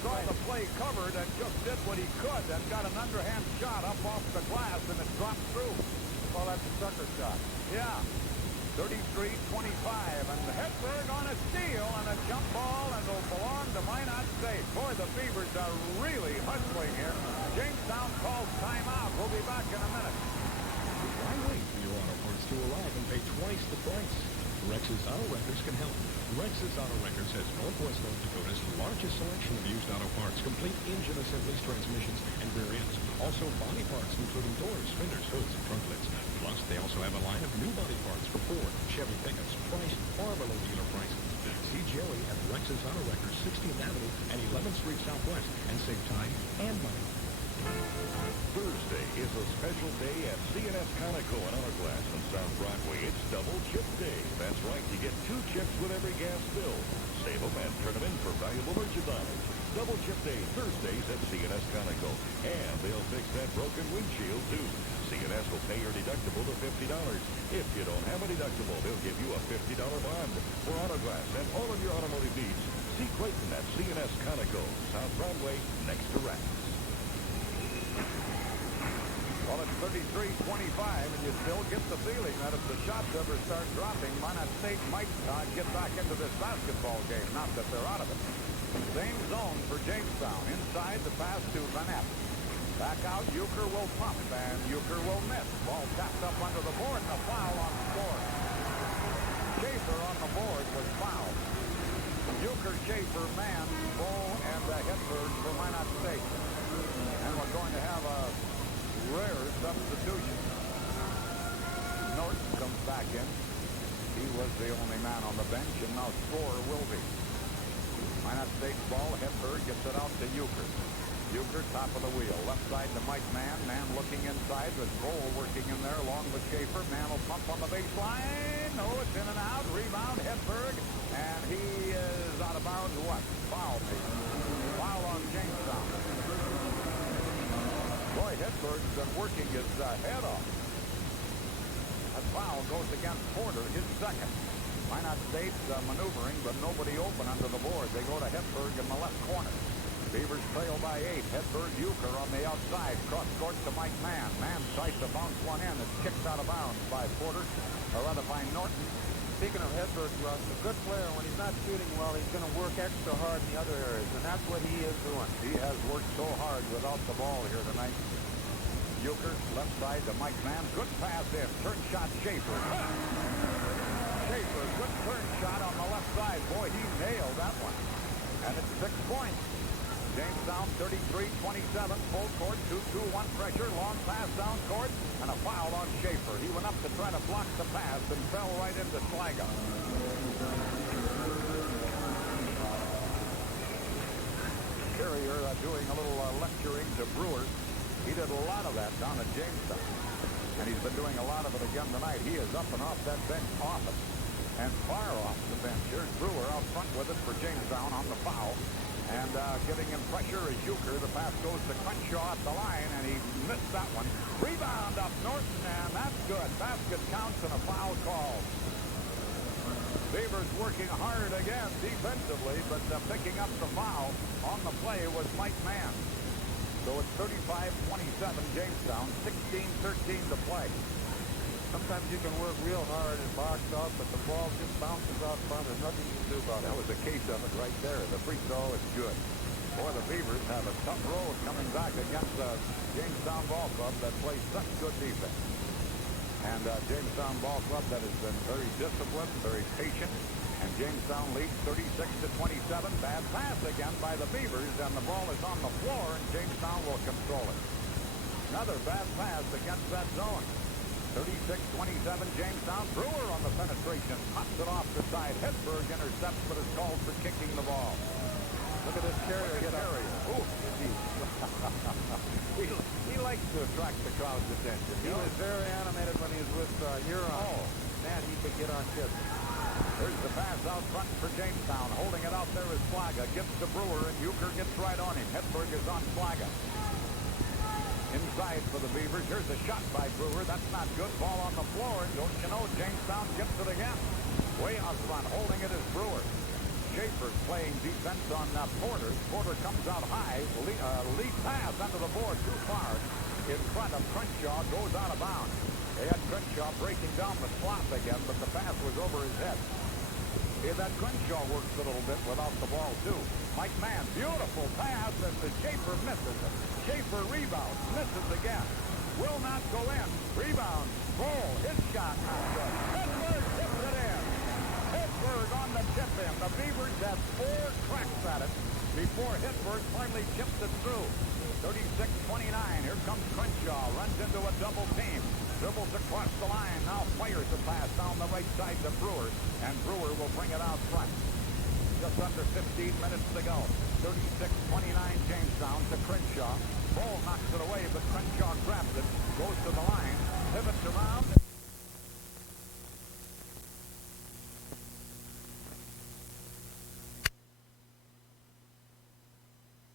Saw the play covered and just did what he could and got an underhand shot up off the glass, and it dropped through. Well, that's a sucker shot. Yeah. 33-25, and Hedberg on a steal and a jump ball, and it'll belong to Minot State. Boy, the Beavers are really hustling here. Jamestown calls timeout. We'll be back in a minute. Why wait for your auto parts to arrive and pay twice the price? Rex's Auto Records can help. Rex's Auto Records has Northwest North Dakota's largest selection of used auto parts, complete engine assemblies, transmissions, and rear ends. Also body parts, including doors, fenders, hoods, and trunk lids. Plus, they also have a line of new body parts for Ford, Chevy pickups, priced far below dealer prices. See Jerry at Rex's Auto Records, 16th Avenue and 11th Street Southwest, and save time and money. Thursday is a special day at C&S Conoco and Auto Glass on South Broadway. It's Double Chip Day. That's right, you get 2 chips with every gas bill. Save them and turn them in for valuable merchandise. Double Chip Day Thursdays at C&S Conoco. And they'll fix that broken windshield, too. C&S will pay your deductible to $50. If you don't have a deductible, they'll give you a $50 bond. For Auto Glass and all of your automotive needs, see Clayton at C&S Conoco, South Broadway, next to Rax. Well, it's 33-25, and you still get the feeling that if the shots ever start dropping, Minot State might get back into this basketball game. Not that they're out of it. Same zone for Jamestown. Inside, the pass to Van Epp. Back out, Euchre will pump, and Euchre will miss. Ball tapped up under the board, and a foul on the score. Schaefer on the board was fouled. Euchre, Schaefer, Mann, Bull, and Hedberg for Minot State. And we're going to have a rare substitution. Norton comes back in. He was the only man on the bench, and now scorer will be. Minot State ball. Hedberg gets it out to Euchre. Euchre, top of the wheel. Left side to Mike Mann. Mann looking inside. There's Bull working in there along with Schaefer. Mann will pump on the baseline. No, it's in and out. Rebound, Hedberg. And he is out of bounds. What? Foul, maybe. Foul on Jamestown. Boy, Hedberg's been working his head off. That foul goes against Porter, his second. Minot State maneuvering, but nobody open under the board. They go to Hedberg in the left corner. Beavers trail by 8. Hedberg, Euchre on the outside. Cross court to Mike Mann. Mann tries to bounce one in. It's kicked out of bounds by Porter, or rather by Norton. Speaking of Hedberg, Russ, a good player, when he's not shooting well, he's going to work extra hard in the other areas, and that's what he is doing. He has worked so hard without the ball here tonight. Euchre, left side to Mike Mann. Good pass in. Turn shot, Schaefer. Schaefer, good turn shot on the left side. Boy, he nailed that one. And it's 6 points. Jamestown 33-27. Full court, 2-2-1 pressure. Long pass down court. And a foul on Schaefer. He went up to try to block the pass and fell right into Slaga. Carrier doing a little lecturing to Brewer. He did a lot of that down at Jamestown. And he's been doing a lot of it again tonight. He is up and off that bench often. And far off the bench. Here's Brewer out front with it for Jamestown on the foul. And getting in pressure is Euchre. The pass goes to Crenshaw at the line, and he missed that one. Rebound up Norton, and that's good. Basket counts and a foul call. Beavers working hard again defensively, but picking up the foul on the play was Mike Mann. So it's 35-27 Jamestown, 16-13 to play. Sometimes you can work real hard and box out, but the ball just bounces out front. There's nothing you can do about it. That was a case of it right there. The free throw is good. Boy, the Beavers have a tough road coming back against the Jamestown Ball Club that plays such good defense. And Jamestown Ball Club that has been very disciplined, very patient. And Jamestown leads 36-27. Bad pass again by the Beavers, and the ball is on the floor, and Jamestown will control it. Another bad pass against that zone. 36-27 Jamestown. Brewer on the penetration. Pops it off the side. Hedberg intercepts, but is called for kicking the ball. Look at this Carrier get Carrier. Ooh. he likes to attract the crowd's attention. He was very animated when he was with Huron. Oh. Man, he could get on kids. Here's the pass out front for Jamestown. Holding it out there is Flaga. Gives to Brewer, and Euchre gets right on him. Hedberg is on Flaga. Inside for the Beavers. Here's a shot by Brewer. That's not good. Ball on the floor. Don't you know, Jamestown gets it again. Way out front. Holding it is Brewer. Schaefer's playing defense on Porter. Porter comes out high. Lead pass under the board. Too far. In front of Crenshaw. Goes out of bounds. They had Crenshaw breaking down the slot again, but the pass was over his head. Yeah, that Crenshaw works a little bit without the ball, too. Mike Mann, beautiful pass as the Schaefer misses it. Schaefer rebounds, misses again. Will not go in. Rebound. Bull, his shot not good. Hedberg tips it in. Hedberg on the tip in. The Beavers have 4 cracks at it before Hedberg finally chips it through. 36-29. Here comes Crenshaw. Runs into a double team. Dribbles across the line. Now fires the pass down the right side to Brewer. And Brewer will bring it out front. Just under 15 minutes to go. 36-29 Jamestown to Crenshaw. Bull knocks it away, but Crenshaw grabs it. Goes